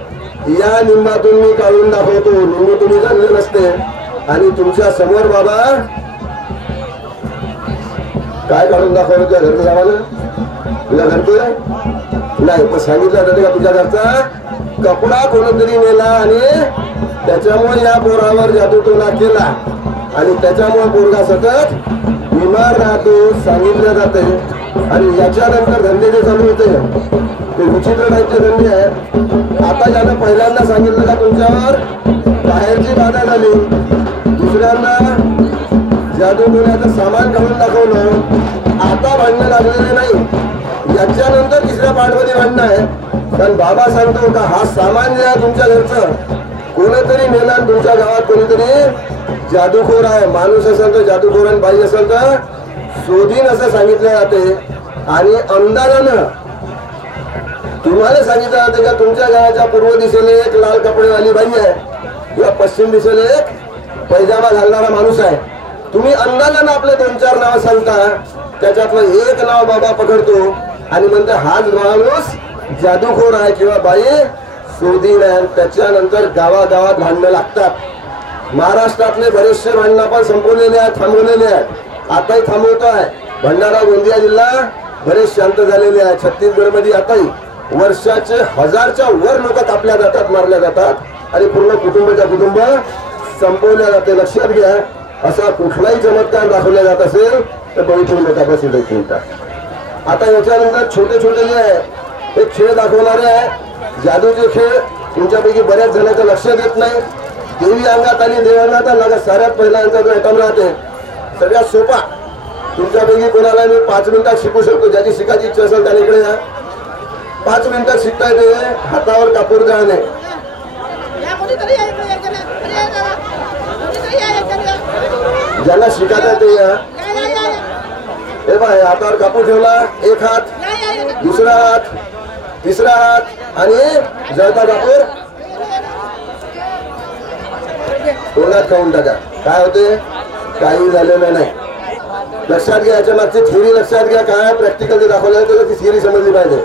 या निंबातून मी काढून दाखवतो. निंबू तुम्ही जाणले नसते आणि तुमच्या समोर बाबा काय काढून दाखवलं, तुझ्या घरचं सामान, तुझ्या घरचं नाही पण सांगितलं जाते का तुझ्या घरचा कपडा कोणतरी नेला आणि त्याच्यामुळे या पोरावर जादूटोणा केला आणि त्याच्यामुळे पोरगा सतत बिमार राहतो सांगितलं जाते. आणि याच्यानंतर धंदे जे चालू होते ते विचित्र टाईपचे धंदे आहेत. आता ज्यानं पहिल्यांदा सांगितलं का तुमच्यावर बाहेरची बाधा झाली, दुसऱ्यांदा जादूटोण्याचं सामान काढून दाखवलं, आता भांडणं लागलेले नाही. याच्यानंतर 3ऱ्या पार्टमध्ये भांडणं आहे. कारण बाबा सांगतो का हा सामान जे आहे तुमच्या घरचं कोणीतरी नेला, तुमच्या गावात कोणीतरी जादूखोर आहे. माणूस असेल तर जादूखोर आणि बाई असेल तर शोधीन असं सांगितलं जाते. आणि अंदाजानं तुम्हाला सांगितलं जाते का तुमच्या गावाच्या पूर्व दिशेला एक लाल कपडेवाली बाई आहे किंवा पश्चिम दिशेला एक पैजामा घालणारा माणूस आहे. तुम्ही अंदाजानं आपले 2-4 नाव सांगता, त्याच्यातलं एक नाव बाबा पकडतो आणि म्हणतो हाच माणूस जादूखोर आहे किंवा बाई शोधीन आहे. त्याच्यानंतर गावागावात भांडणं लागतात. महाराष्ट्रातले बरेचसे भांडणं पण संपवलेले आहेत, थांबवलेले आहेत. आताही थांबवतो आहे. भंडारा गोंदिया जिल्हा बरेच शांत झालेले आहे. छत्तीसगड मध्ये आताही वर्षाचे 1000च्या वर लोक कापल्या जातात, मारल्या जातात आणि पूर्ण कुटुंबाच्या कुटुंब संपवल्या जाते. लक्षात घ्या, असा कुठलाही चमत्कार दाखवला जात असेल तर बळीपूर लोकांपासून देखील. आता याच्यानंतर छोटे छोटे जे आहे हे खेळ दाखवणारे आहे, जादूचे खेळ. तुमच्यापैकी बऱ्याच जणांचं लक्षात येत नाही. देवी अंगात आणि देवांगात आला सगळ्यात पहिला यांचा जो आयटम राहते सगळ्यात सोपा. तुमच्यापैकी कोणाला मी 5 मिनिटात शिकू शकतो, ज्याची शिकायची इच्छा असेल त्याने इकडे या. 5 मिनिटात शिकता येते हातावर कापूर जाळणे. ज्यांना शिकायचं ते या. हे बाय, हातावर कापूर ठेवला, एक हात, दुसरा हात, तिसरा हात आणि जळता कापूर तोंडात खाऊन टाका. काय होते? काही झालेलं नाही. लक्षात घ्या, याच्या मागची थिअरी लक्षात घ्या. काय प्रॅक्टिकल जे दाखवलं तर ती थिअरी समजली पाहिजे.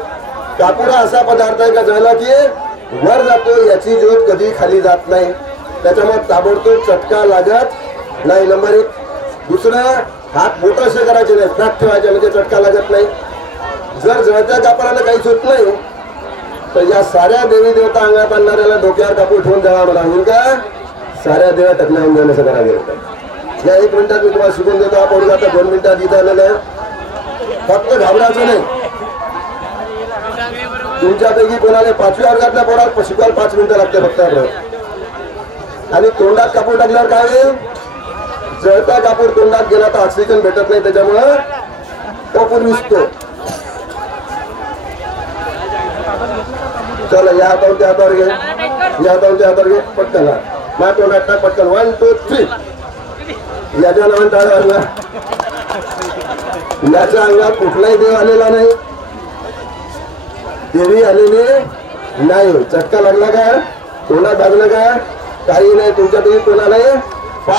कापूर हा असा पदार्थ आहे का जळला की वर जातो, याची ज्योत कधी खाली जात नाही, त्याच्यामुळे ताबडतोब चटका लागत नाही. नंबर 1. दुसरं, हात बोट असे करायचे नाही, फ्लॅट ठेवायचे म्हणजे चटका लागत नाही. जर जळत्या कापराला काहीच होत नाही तर या साऱ्या देवी देवता अंगात आणणाऱ्याला डोक्यावर कापूर ठेवून द्यावा मला होईल का? साऱ्या देवा टकल्या होऊन देण्याचं करावे. या 1 मिनिटात मी तुम्हाला शिकून देतो. आपण आता 2 मिनिटात इथं आलेलं आहे. फक्त घाबरायचं नाही. तुमच्यापैकी कोणाला 5वी वर्गातल्या पोरात शिकवायला 5 मिनिटं लागते फक्त. आणि तोंडात कापूर टाकल्यावर काय होईल? जळता कापूर तोंडात गेला तर ऑक्सिजन भेटत नाही, त्याच्यामुळं कापूर विसतो. चला, या हातावर त्या हातावर घे, या हातावर त्या हातावर घे. पटकन माझ्या तोंडात टाक, पटकन. 1 2 3. याच्या नावाने टाळ्या. याच्या अंगात कुठलाही देव आलेला नाही, देवी आलेली नाही. चटका लागला का? तोंडात लागलं का? काही नाही. तुमच्यापैकी कोणालाही